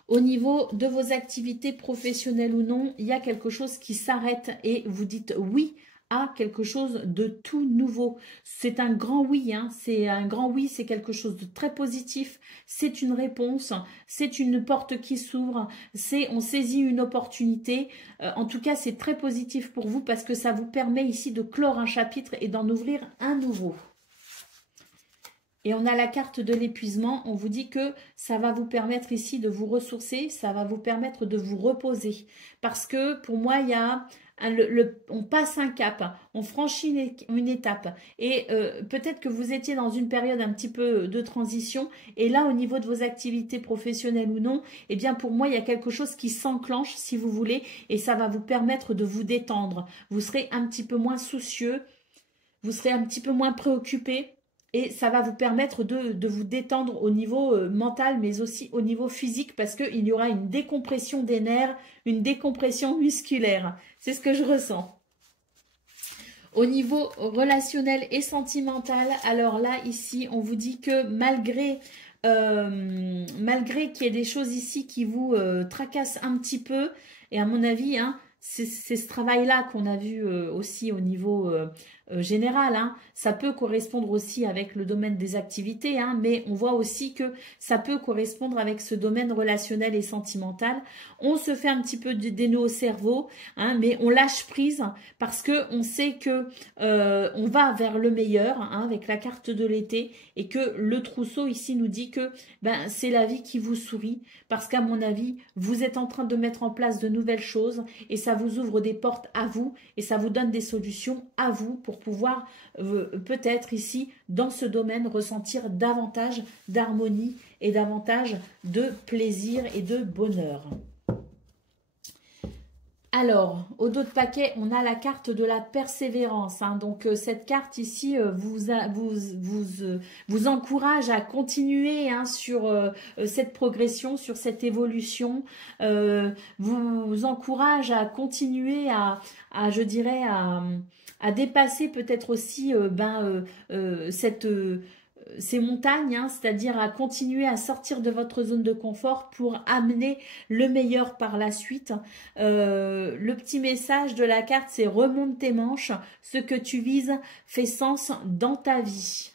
Au niveau de vos activités professionnelles ou non, il y a quelque chose qui s'arrête et vous dites oui à quelque chose de tout nouveau. C'est un grand oui, c'est un grand oui, c'est quelque chose de très positif, c'est une réponse, c'est une porte qui s'ouvre, on saisit une opportunité. En tout cas, c'est très positif pour vous parce que ça vous permet ici de clore un chapitre et d'en ouvrir un nouveau. Et on a la carte de l'épuisement. On vous dit que ça va vous permettre ici de vous ressourcer, ça va vous permettre de vous reposer. Parce que pour moi, il y a on passe un cap, on franchit une étape. Et peut-être que vous étiez dans une période un petit peu de transition. Et là, au niveau de vos activités professionnelles ou non, eh bien pour moi, il y a quelque chose qui s'enclenche, si vous voulez. Et ça va vous permettre de vous détendre. Vous serez un petit peu moins soucieux, vous serez un petit peu moins préoccupé. Et ça va vous permettre de vous détendre au niveau mental, mais aussi au niveau physique, parce qu'il y aura une décompression des nerfs, une décompression musculaire. C'est ce que je ressens. Au niveau relationnel et sentimental, alors là, ici, on vous dit que malgré qu'il y ait des choses ici qui vous tracassent un petit peu, et à mon avis, c'est ce travail-là qu'on a vu aussi au niveau général. Ça peut correspondre aussi avec le domaine des activités, mais on voit aussi que ça peut correspondre avec ce domaine relationnel et sentimental. On se fait un petit peu des nœuds au cerveau, mais on lâche prise parce que on sait que on va vers le meilleur avec la carte de l'été et que le trousseau ici nous dit que c'est la vie qui vous sourit parce qu'à mon avis, vous êtes en train de mettre en place de nouvelles choses et ça vous ouvre des portes à vous et ça vous donne des solutions à vous pour pouvoir peut-être ici, dans ce domaine, ressentir davantage d'harmonie et davantage de plaisir et de bonheur. Alors, au dos de paquet, on a la carte de la persévérance. Donc, cette carte ici vous encourage à continuer sur cette progression, sur cette évolution. Vous encourage à continuer je dirais, à dépasser peut-être aussi ces montagnes, c'est-à-dire à continuer à sortir de votre zone de confort pour amener le meilleur par la suite. Le petit message de la carte, c'est remonte tes manches, ce que tu vises fait sens dans ta vie.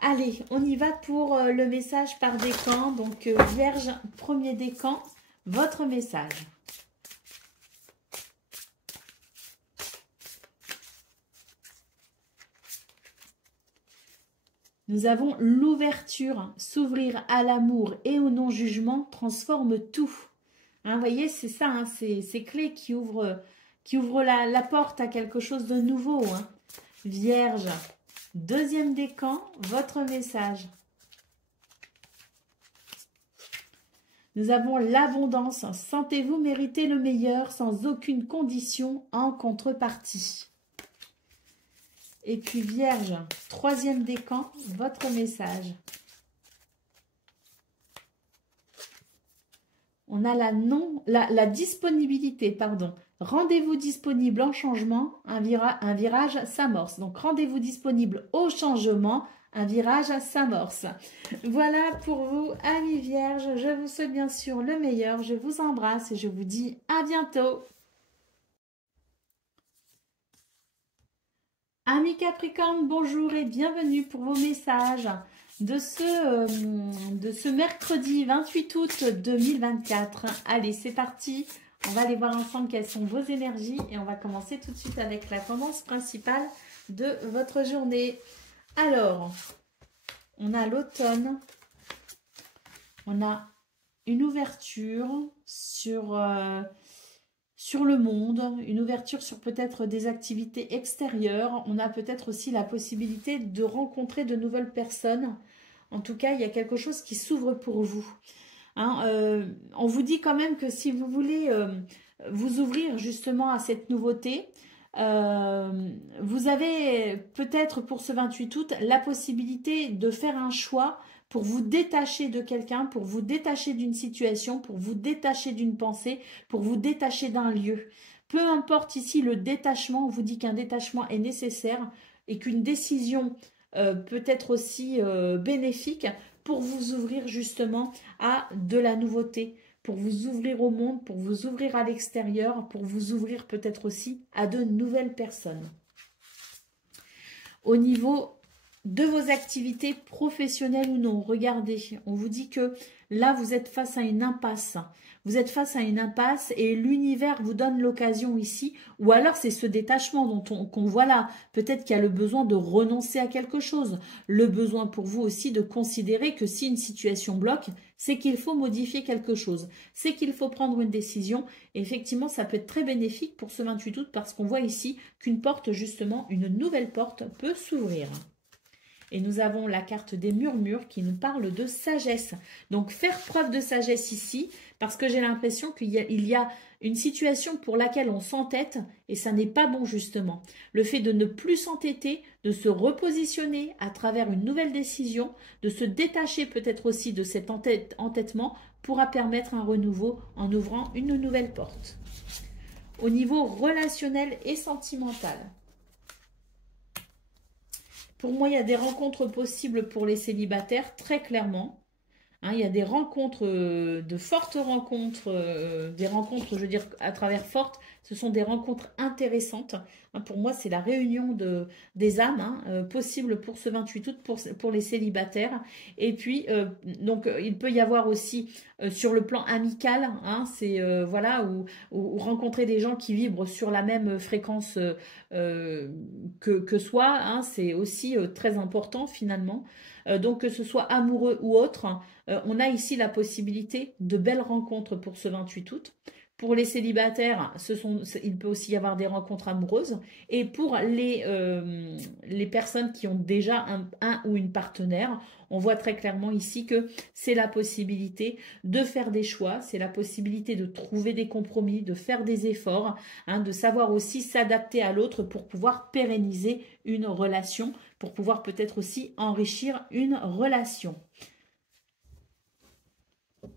Allez, on y va pour le message par décan. Donc, Vierge, premier décan, votre message. Nous avons l'ouverture, s'ouvrir à l'amour et au non-jugement transforme tout. Vous voyez, c'est ça, c'est clé qui ouvre la porte à quelque chose de nouveau. Vierge, deuxième décan, votre message. Nous avons l'abondance. Sentez-vous mériter le meilleur sans aucune condition en contrepartie. Et puis Vierge, troisième décan, votre message. On a la disponibilité, pardon. Rendez-vous disponible en changement, un virage s'amorce. Donc, rendez-vous disponible au changement, un virage s'amorce. Voilà pour vous, amis Vierges. Je vous souhaite bien sûr le meilleur. Je vous embrasse et je vous dis à bientôt. Amis Capricorne, bonjour et bienvenue pour vos messages de ce mercredi 28 août 2024. Allez, c'est parti. On va aller voir ensemble quelles sont vos énergies et on va commencer tout de suite avec la tendance principale de votre journée. Alors, on a l'automne, on a une ouverture sur le monde, une ouverture sur peut-être des activités extérieures. On a peut-être aussi la possibilité de rencontrer de nouvelles personnes. En tout cas, il y a quelque chose qui s'ouvre pour vous. Hein, on vous dit quand même que si vous voulez vous ouvrir justement à cette nouveauté, vous avez peut-être pour ce 28 août la possibilité de faire un choix pour vous détacher de quelqu'un, pour vous détacher d'une situation, pour vous détacher d'une pensée, pour vous détacher d'un lieu. Peu importe ici le détachement, on vous dit qu'un détachement est nécessaire et qu'une décision peut être aussi bénéfique pour vous ouvrir justement à de la nouveauté, pour vous ouvrir au monde, pour vous ouvrir à l'extérieur, pour vous ouvrir peut-être aussi à de nouvelles personnes. Au niveau de vos activités professionnelles ou non, regardez, on vous dit que là vous êtes face à une impasse. Vous êtes face à une impasse et l'univers vous donne l'occasion ici, ou alors c'est ce détachement qu'on voit là. Peut-être qu'il y a le besoin de renoncer à quelque chose, le besoin pour vous aussi de considérer que si une situation bloque, c'est qu'il faut modifier quelque chose, c'est qu'il faut prendre une décision. Et effectivement, ça peut être très bénéfique pour ce 28 août parce qu'on voit ici qu'une porte, justement, une nouvelle porte peut s'ouvrir. Et nous avons la carte des murmures qui nous parle de sagesse. Donc, faire preuve de sagesse ici, parce que j'ai l'impression qu'il y a une situation pour laquelle on s'entête et ça n'est pas bon justement. Le fait de ne plus s'entêter, de se repositionner à travers une nouvelle décision, de se détacher peut-être aussi de cet entêtement pourra permettre un renouveau en ouvrant une nouvelle porte. Au niveau relationnel et sentimental. Pour moi, il y a des rencontres possibles pour les célibataires, très clairement. Hein, il y a des rencontres, de fortes rencontres, des rencontres, je veux dire, à travers fortes. Ce sont des rencontres intéressantes. Hein, pour moi, c'est la réunion des âmes possible pour ce 28 août pour les célibataires. Et puis, donc, il peut y avoir aussi sur le plan amical, hein, c'est voilà, ou rencontrer des gens qui vibrent sur la même fréquence que soi. Hein, c'est aussi très important finalement. Donc, que ce soit amoureux ou autre, on a ici la possibilité de belles rencontres pour ce 28 août. Pour les célibataires, il peut aussi y avoir des rencontres amoureuses. Et pour les personnes qui ont déjà un ou une partenaire, on voit très clairement ici que c'est la possibilité de faire des choix, c'est la possibilité de trouver des compromis, de faire des efforts, hein, de savoir aussi s'adapter à l'autre pour pouvoir pérenniser une relation, pour pouvoir peut-être aussi enrichir une relation.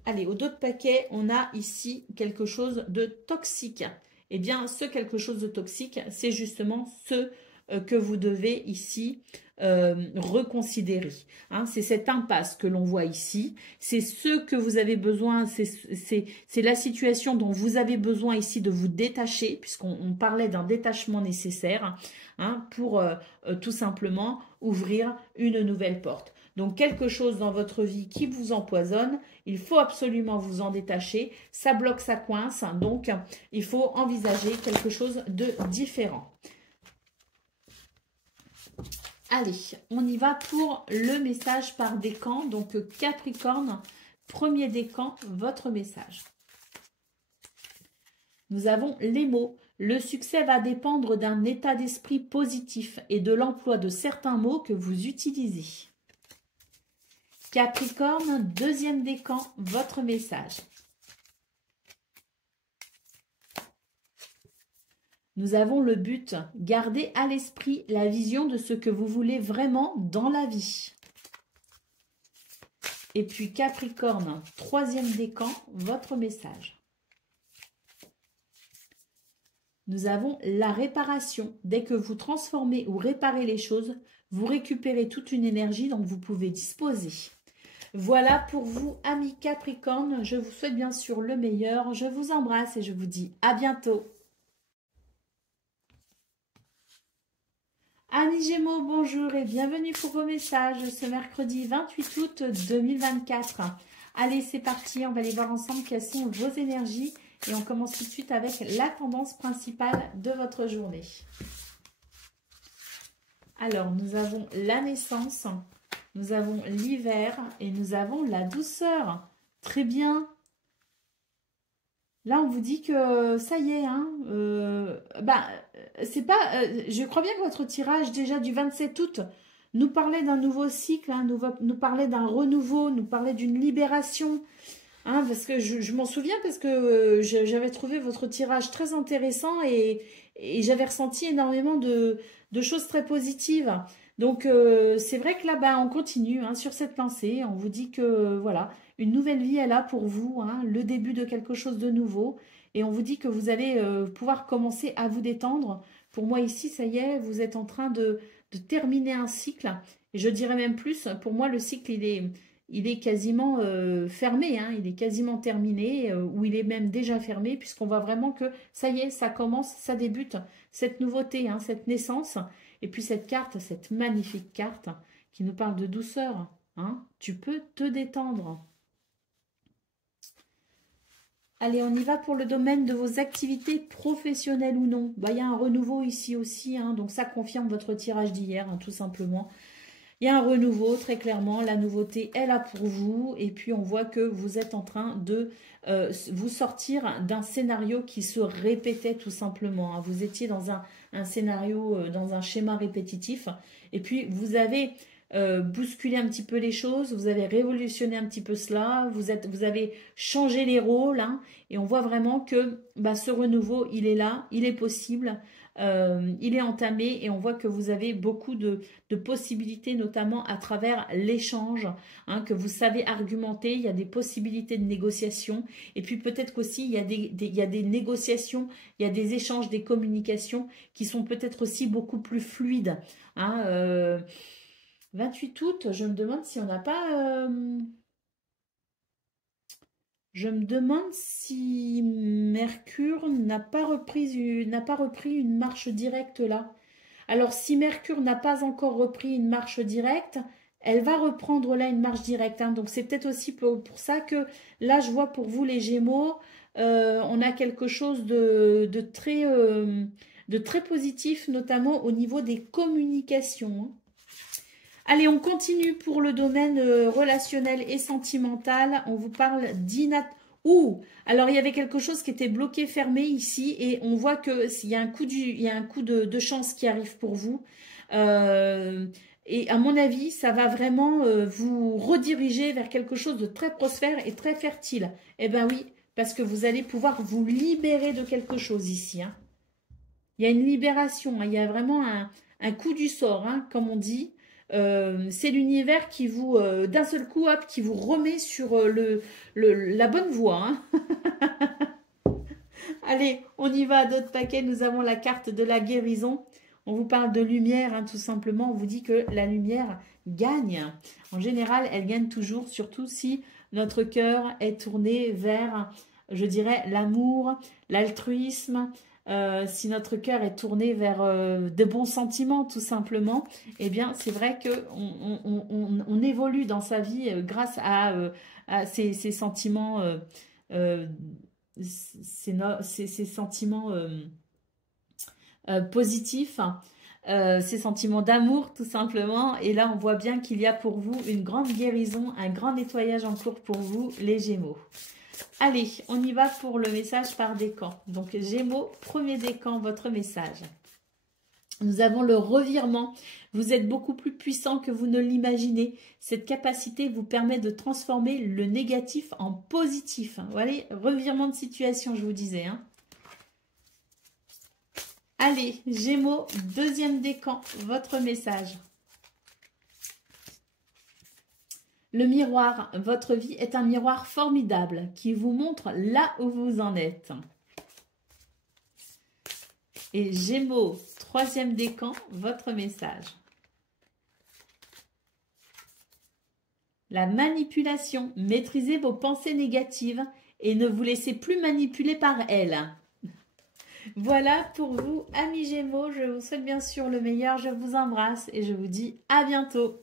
Allez, au dos de paquet, on a ici quelque chose de toxique. Eh bien, ce quelque chose de toxique, c'est justement ce que vous devez ici reconsidérer. Hein, c'est cette impasse que l'on voit ici. C'est ce que vous avez besoin, c'est la situation dont vous avez besoin ici de vous détacher, puisqu'on parlait d'un détachement nécessaire, hein, pour tout simplement ouvrir une nouvelle porte. Donc, quelque chose dans votre vie qui vous empoisonne, il faut absolument vous en détacher. Ça bloque, ça coince. Donc, il faut envisager quelque chose de différent. Allez, on y va pour le message par décan. Donc, Capricorne, premier décan, votre message. Nous avons les mots. Le succès va dépendre d'un état d'esprit positif et de l'emploi de certains mots que vous utilisez. Capricorne, deuxième décan, votre message. Nous avons le but. Gardez à l'esprit la vision de ce que vous voulez vraiment dans la vie. Et puis Capricorne, troisième décan, votre message. Nous avons la réparation. Dès que vous transformez ou réparez les choses, vous récupérez toute une énergie dont vous pouvez disposer. Voilà pour vous, amis Capricorne. Je vous souhaite bien sûr le meilleur. Je vous embrasse et je vous dis à bientôt. Amis Gémeaux, bonjour et bienvenue pour vos messages ce mercredi 28 août 2024. Allez, c'est parti, on va aller voir ensemble quelles sont vos énergies et on commence tout de suite avec la tendance principale de votre journée. Alors, nous avons la naissance, nous avons l'hiver et nous avons la douceur. Très bien. Là, on vous dit que ça y est, hein, c'est pas, je crois bien que votre tirage déjà du 27 août nous parlait d'un nouveau cycle, hein, nous parlait d'un renouveau, nous parlait d'une libération, hein, parce que je m'en souviens parce que j'avais trouvé votre tirage très intéressant et j'avais ressenti énormément de choses très positives. Donc, c'est vrai que là, on continue hein, sur cette lancée. On vous dit que, voilà, une nouvelle vie est là pour vous, hein, le début de quelque chose de nouveau. Et on vous dit que vous allez pouvoir commencer à vous détendre. Pour moi, ici, ça y est, vous êtes en train de terminer un cycle. Et je dirais même plus, pour moi, le cycle, il est quasiment fermé. Hein, il est quasiment terminé, ou il est même déjà fermé, puisqu'on voit vraiment que ça y est, ça commence, ça débute. Cette nouveauté, hein, cette naissance. Et puis cette carte, cette magnifique carte qui nous parle de douceur. Hein, tu peux te détendre. Allez, on y va pour le domaine de vos activités professionnelles ou non. Il y a un renouveau ici aussi, hein, donc ça confirme votre tirage d'hier, hein, tout simplement. Il y a un renouveau, très clairement, la nouveauté est là pour vous. Et puis on voit que vous êtes en train de vous sortir d'un scénario qui se répétait tout simplement. Hein. Vous étiez dans un scénario, dans un schéma répétitif. Et puis vous avez bousculé un petit peu les choses, vous avez révolutionné un petit peu cela, vous avez changé les rôles. Hein, et on voit vraiment que ce renouveau, il est là, il est possible. Il est entamé et on voit que vous avez beaucoup de possibilités, notamment à travers l'échange, hein, que vous savez argumenter. Il y a des possibilités de négociation et puis peut-être qu'aussi il y a des négociations, il y a des échanges, des communications qui sont peut-être aussi beaucoup plus fluides. Hein, 28 août, je me demande si on n'a pas... Je me demande si Mercure n'a pas repris une marche directe là. Alors, si Mercure n'a pas encore repris une marche directe, elle va reprendre là une marche directe. Hein. Donc, c'est peut-être aussi pour ça que là, je vois pour vous les Gémeaux, on a quelque chose de très positif, notamment au niveau des communications. Hein. Allez, on continue pour le domaine relationnel et sentimental. On vous parle alors il y avait quelque chose qui était bloqué, fermé ici, et on voit que il y a un coup de chance qui arrive pour vous. Et à mon avis, ça va vraiment vous rediriger vers quelque chose de très prospère et très fertile. Eh bien oui, parce que vous allez pouvoir vous libérer de quelque chose ici. Hein. Il y a une libération, hein. Il y a vraiment un coup du sort, hein, comme on dit. C'est l'univers qui vous, d'un seul coup, hop, qui vous remet sur la bonne voie. Hein. Allez, on y va, d'autres paquets. Nous avons la carte de la guérison. On vous parle de lumière, hein, tout simplement. On vous dit que la lumière gagne. En général, elle gagne toujours, surtout si notre cœur est tourné vers, je dirais, l'amour, l'altruisme. Si notre cœur est tourné vers de bons sentiments, tout simplement, eh bien, c'est vrai qu'on évolue dans sa vie grâce à ces sentiments, ces sentiments positifs, ces sentiments d'amour, tout simplement. Et là, on voit bien qu'il y a pour vous une grande guérison, un grand nettoyage en cours pour vous, les Gémeaux. Allez, on y va pour le message par décan. Donc, Gémeaux, premier décan, votre message. Nous avons le revirement. Vous êtes beaucoup plus puissant que vous ne l'imaginez. Cette capacité vous permet de transformer le négatif en positif. Voilà, revirement de situation, je vous disais. Hein. Allez, Gémeaux, deuxième décan, votre message. Le miroir, votre vie est un miroir formidable qui vous montre là où vous en êtes. Et Gémeaux, troisième décan, votre message. La manipulation, maîtrisez vos pensées négatives et ne vous laissez plus manipuler par elles. Voilà pour vous, amis Gémeaux, je vous souhaite bien sûr le meilleur, je vous embrasse et je vous dis à bientôt.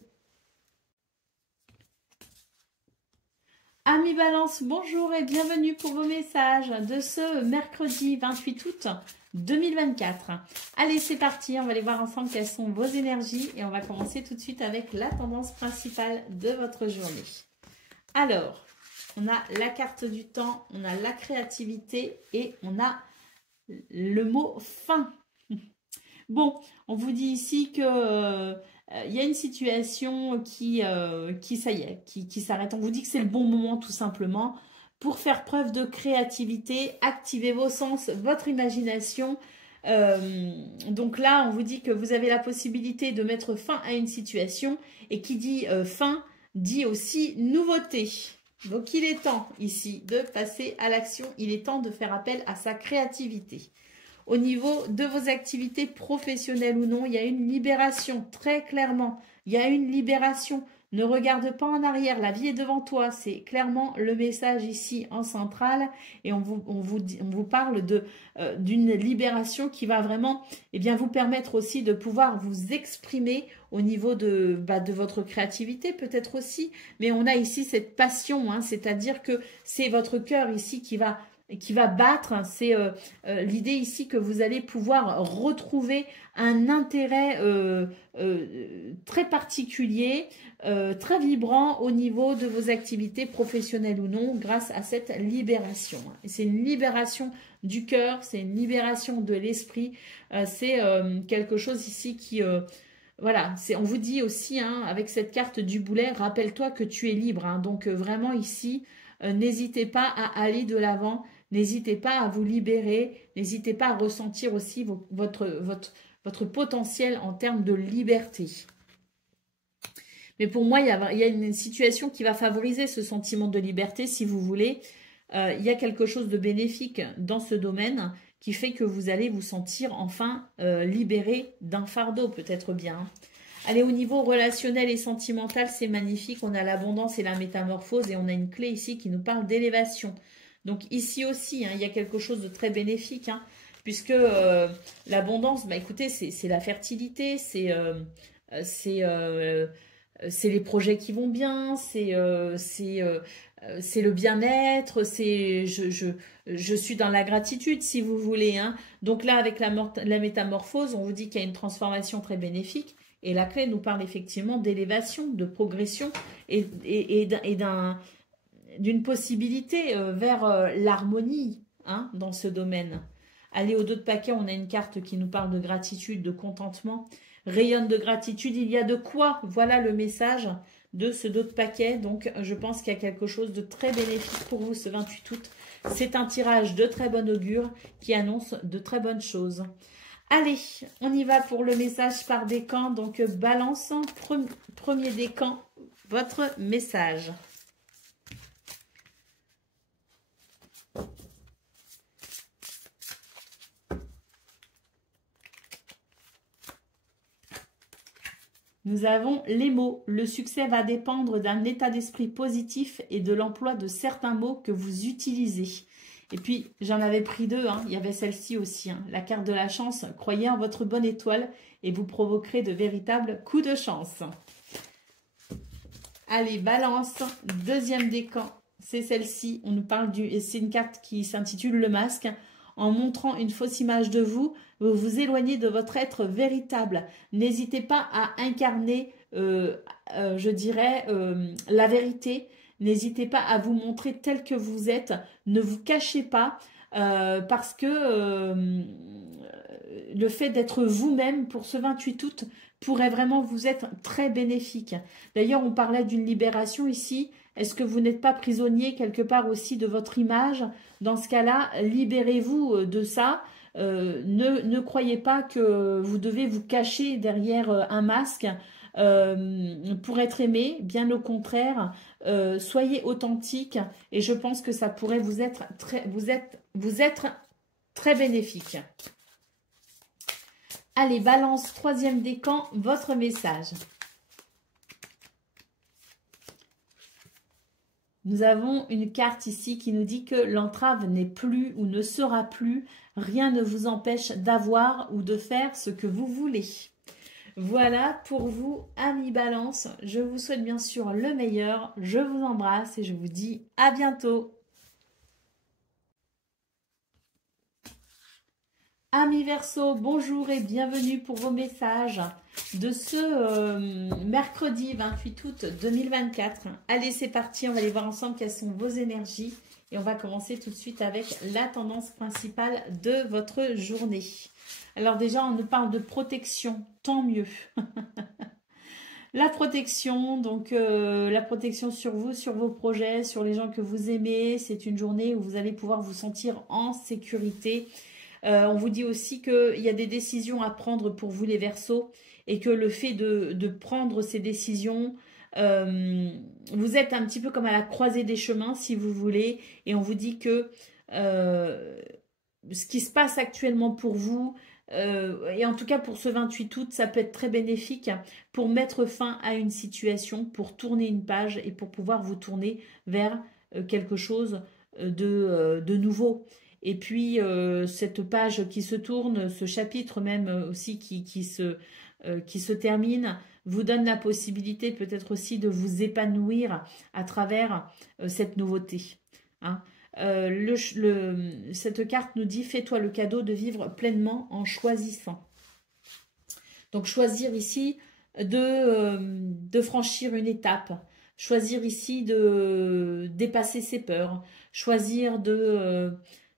Amis Balance, bonjour et bienvenue pour vos messages de ce mercredi 28 août 2024. Allez, c'est parti, on va aller voir ensemble quelles sont vos énergies et on va commencer tout de suite avec la tendance principale de votre journée. Alors, on a la carte du temps, on a la créativité et on a le mot fin. Bon, on vous dit ici que il y a une situation qui ça y est, qui s'arrête. On vous dit que c'est le bon moment tout simplement pour faire preuve de créativité, activer vos sens, votre imagination. Donc là, on vous dit que vous avez la possibilité de mettre fin à une situation et qui dit fin, dit aussi nouveauté. Donc il est temps ici de passer à l'action, il est temps de faire appel à sa créativité. Au niveau de vos activités professionnelles ou non, il y a une libération, très clairement. Il y a une libération. Ne regarde pas en arrière, la vie est devant toi. C'est clairement le message ici en centrale. Et on vous parle d'une libération qui va vraiment vous permettre aussi de pouvoir vous exprimer au niveau de votre créativité peut-être aussi. Mais on a ici cette passion, hein, c'est-à-dire que c'est votre cœur ici qui va battre, c'est l'idée ici que vous allez pouvoir retrouver un intérêt très particulier, très vibrant au niveau de vos activités professionnelles ou non, grâce à cette libération. C'est une libération du cœur, c'est une libération de l'esprit, c'est quelque chose ici qui... voilà, on vous dit aussi, hein, avec cette carte du boulet, rappelle-toi que tu es libre. Hein, donc vraiment ici, n'hésitez pas à aller de l'avant. N'hésitez pas à vous libérer, n'hésitez pas à ressentir aussi votre potentiel en termes de liberté. Mais pour moi, il y a une situation qui va favoriser ce sentiment de liberté, si vous voulez. Il y a quelque chose de bénéfique dans ce domaine qui fait que vous allez vous sentir enfin libéré d'un fardeau, peut-être bien. Allez, au niveau relationnel et sentimental, c'est magnifique. On a l'abondance et la métamorphose et on a une clé ici qui nous parle d'élévation. Donc ici aussi, hein, il y a quelque chose de très bénéfique, hein, puisque l'abondance, écoutez, c'est la fertilité, c'est les projets qui vont bien, c'est le bien-être, je suis dans la gratitude, si vous voulez. Hein. Donc là, avec la métamorphose, on vous dit qu'il y a une transformation très bénéfique. Et la clé nous parle effectivement d'élévation, de progression et d'une possibilité vers l'harmonie, hein, dans ce domaine. Allez, au dos de paquet, on a une carte qui nous parle de gratitude, de contentement. Rayonne de gratitude, il y a de quoi. Voilà le message de ce dos de paquet. Donc, je pense qu'il y a quelque chose de très bénéfique pour vous ce 28 août. C'est un tirage de très bon augure qui annonce de très bonnes choses. Allez, on y va pour le message par décan. Donc, balance, premier décan, votre message. Nous avons les mots. Le succès va dépendre d'un état d'esprit positif et de l'emploi de certains mots que vous utilisez. Et puis, j'en avais pris deux. Hein. Il y avait celle-ci aussi. Hein. La carte de la chance. Croyez en votre bonne étoile et vous provoquerez de véritables coups de chance. Allez, balance. Deuxième décan. C'est celle-ci. On nous parle c'est une carte qui s'intitule le masque. En montrant une fausse image de vous, vous vous éloignez de votre être véritable. N'hésitez pas à incarner, je dirais, la vérité. N'hésitez pas à vous montrer tel que vous êtes. Ne vous cachez pas parce que le fait d'être vous-même pour ce 28 août pourrait vraiment vous être très bénéfique. D'ailleurs, on parlait d'une libération ici. Est-ce que vous n'êtes pas prisonnier quelque part aussi de votre image? Dans ce cas-là, libérez-vous de ça. Ne croyez pas que vous devez vous cacher derrière un masque pour être aimé. Bien au contraire, soyez authentique et je pense que ça pourrait vous être très bénéfique. Allez, Balance, troisième décan, votre message. Nous avons une carte ici qui nous dit que l'entrave n'est plus ou ne sera plus. Rien ne vous empêche d'avoir ou de faire ce que vous voulez. Voilà pour vous, amis Balance. Je vous souhaite bien sûr le meilleur. Je vous embrasse et je vous dis à bientôt. Amis Verseau, bonjour et bienvenue pour vos messages de ce mercredi 28 août 2024. Allez, c'est parti, on va aller voir ensemble quelles sont vos énergies et on va commencer tout de suite avec la tendance principale de votre journée. Alors déjà, on nous parle de protection, tant mieux. La protection, donc la protection sur vous, sur vos projets, sur les gens que vous aimez. C'est une journée où vous allez pouvoir vous sentir en sécurité. On vous dit aussi qu'il y a des décisions à prendre pour vous les Verseaux et que le fait de prendre ces décisions, vous êtes un petit peu comme à la croisée des chemins si vous voulez et on vous dit que ce qui se passe actuellement pour vous, et en tout cas pour ce 28 août, ça peut être très bénéfique pour mettre fin à une situation, pour tourner une page et pour pouvoir vous tourner vers quelque chose de nouveau. Et puis, cette page qui se tourne, ce chapitre même aussi qui se termine, vous donne la possibilité peut-être aussi de vous épanouir à travers cette nouveauté. Hein. Cette carte nous dit « Fais-toi le cadeau de vivre pleinement en choisissant ». Donc, choisir ici de franchir une étape, choisir ici de dépasser ses peurs, choisir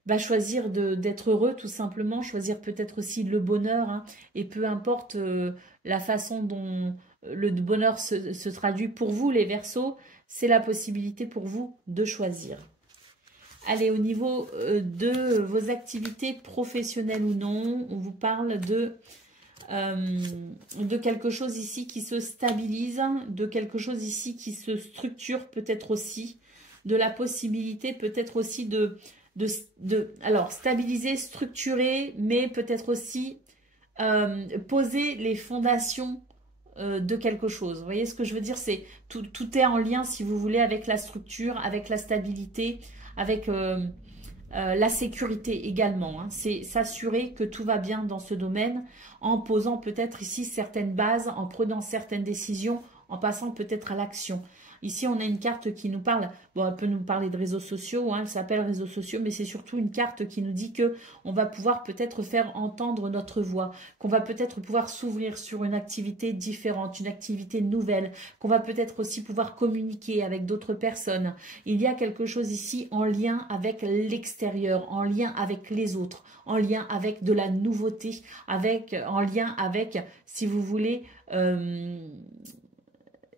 d'être heureux tout simplement, choisir peut-être aussi le bonheur hein, et peu importe la façon dont le bonheur se traduit pour vous les Verseaux, c'est la possibilité pour vous de choisir. Allez, au niveau de vos activités professionnelles ou non, on vous parle de quelque chose ici qui se stabilise, de quelque chose ici qui se structure peut-être aussi, de la possibilité peut-être aussi alors stabiliser, structurer, mais peut-être aussi poser les fondations de quelque chose. Vous voyez ce que je veux dire? C'est tout est en lien, si vous voulez, avec la structure, avec la stabilité, avec la sécurité également. Hein. C'est s'assurer que tout va bien dans ce domaine en posant peut-être ici certaines bases, en prenant certaines décisions, en passant peut-être à l'action. Ici, on a une carte qui nous parle, bon, elle peut nous parler de réseaux sociaux, hein, elle s'appelle réseaux sociaux, mais c'est surtout une carte qui nous dit que on va pouvoir peut-être faire entendre notre voix, qu'on va peut-être pouvoir s'ouvrir sur une activité différente, une activité nouvelle, qu'on va peut-être aussi pouvoir communiquer avec d'autres personnes. Il y a quelque chose ici en lien avec l'extérieur, en lien avec les autres, en lien avec de la nouveauté, en lien avec, si vous voulez,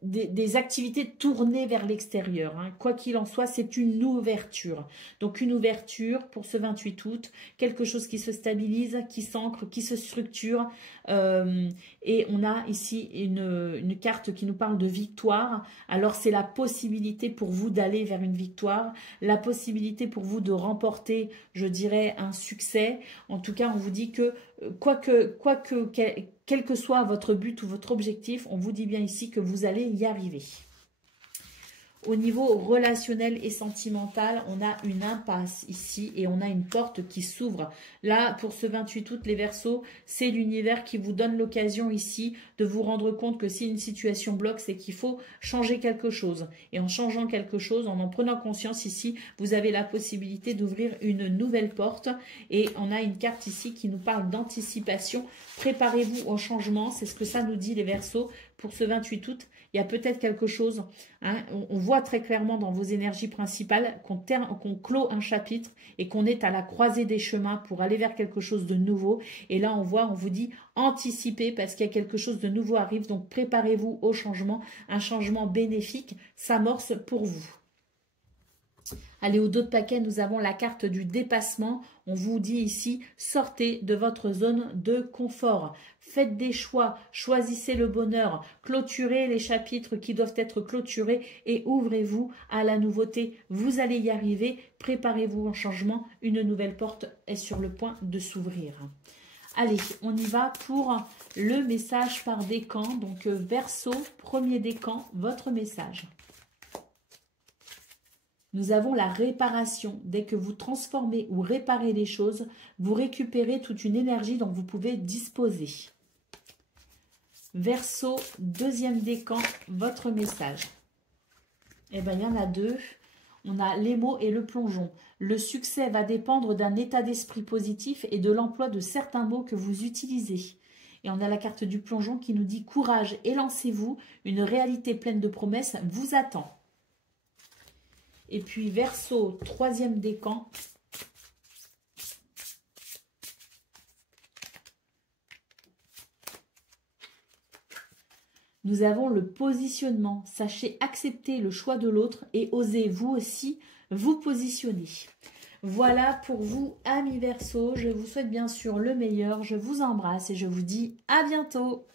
des activités tournées vers l'extérieur. Hein. Quoi qu'il en soit, c'est une ouverture. Donc une ouverture pour ce 28 août, quelque chose qui se stabilise, qui s'ancre, qui se structure. Et on a ici une carte qui nous parle de victoire. Alors c'est la possibilité pour vous d'aller vers une victoire, la possibilité pour vous de remporter, je dirais, un succès. En tout cas, on vous dit que quel que soit votre but ou votre objectif, on vous dit bien ici que vous allez y arriver. Au niveau relationnel et sentimental, on a une impasse ici et on a une porte qui s'ouvre. Là, pour ce 28 août, les Verseaux, c'est l'univers qui vous donne l'occasion ici de vous rendre compte que si une situation bloque, c'est qu'il faut changer quelque chose. Et en changeant quelque chose, en prenant conscience ici, vous avez la possibilité d'ouvrir une nouvelle porte. Et on a une carte ici qui nous parle d'anticipation. Préparez-vous au changement, c'est ce que ça nous dit les Verseaux. Pour ce 28 août, Il y a peut-être quelque chose, hein, on voit très clairement dans vos énergies principales qu'on clôt un chapitre et qu'on est à la croisée des chemins pour aller vers quelque chose de nouveau. Et là, on vous dit anticipez parce qu'il y a quelque chose de nouveau arrive. Donc, préparez-vous au changement, un changement bénéfique s'amorce pour vous. Allez, au dos de paquet, nous avons la carte du dépassement. On vous dit ici, sortez de votre zone de confort. Faites des choix, choisissez le bonheur, clôturez les chapitres qui doivent être clôturés et ouvrez-vous à la nouveauté. Vous allez y arriver, préparez-vous au changement. Une nouvelle porte est sur le point de s'ouvrir. Allez, on y va pour le message par décan. Donc, Verseau, premier décan, votre message. Nous avons la réparation. Dès que vous transformez ou réparez les choses, vous récupérez toute une énergie dont vous pouvez disposer. Verseau, deuxième décan, votre message. Eh bien, il y en a deux. On a les mots et le plongeon. Le succès va dépendre d'un état d'esprit positif et de l'emploi de certains mots que vous utilisez. Et on a la carte du plongeon qui nous dit courage et lancez-vous. Une réalité pleine de promesses vous attend. Et puis Verseau, troisième décan. Nous avons le positionnement. Sachez accepter le choix de l'autre et osez vous aussi vous positionner. Voilà pour vous, amis Verseau. Je vous souhaite bien sûr le meilleur. Je vous embrasse et je vous dis à bientôt.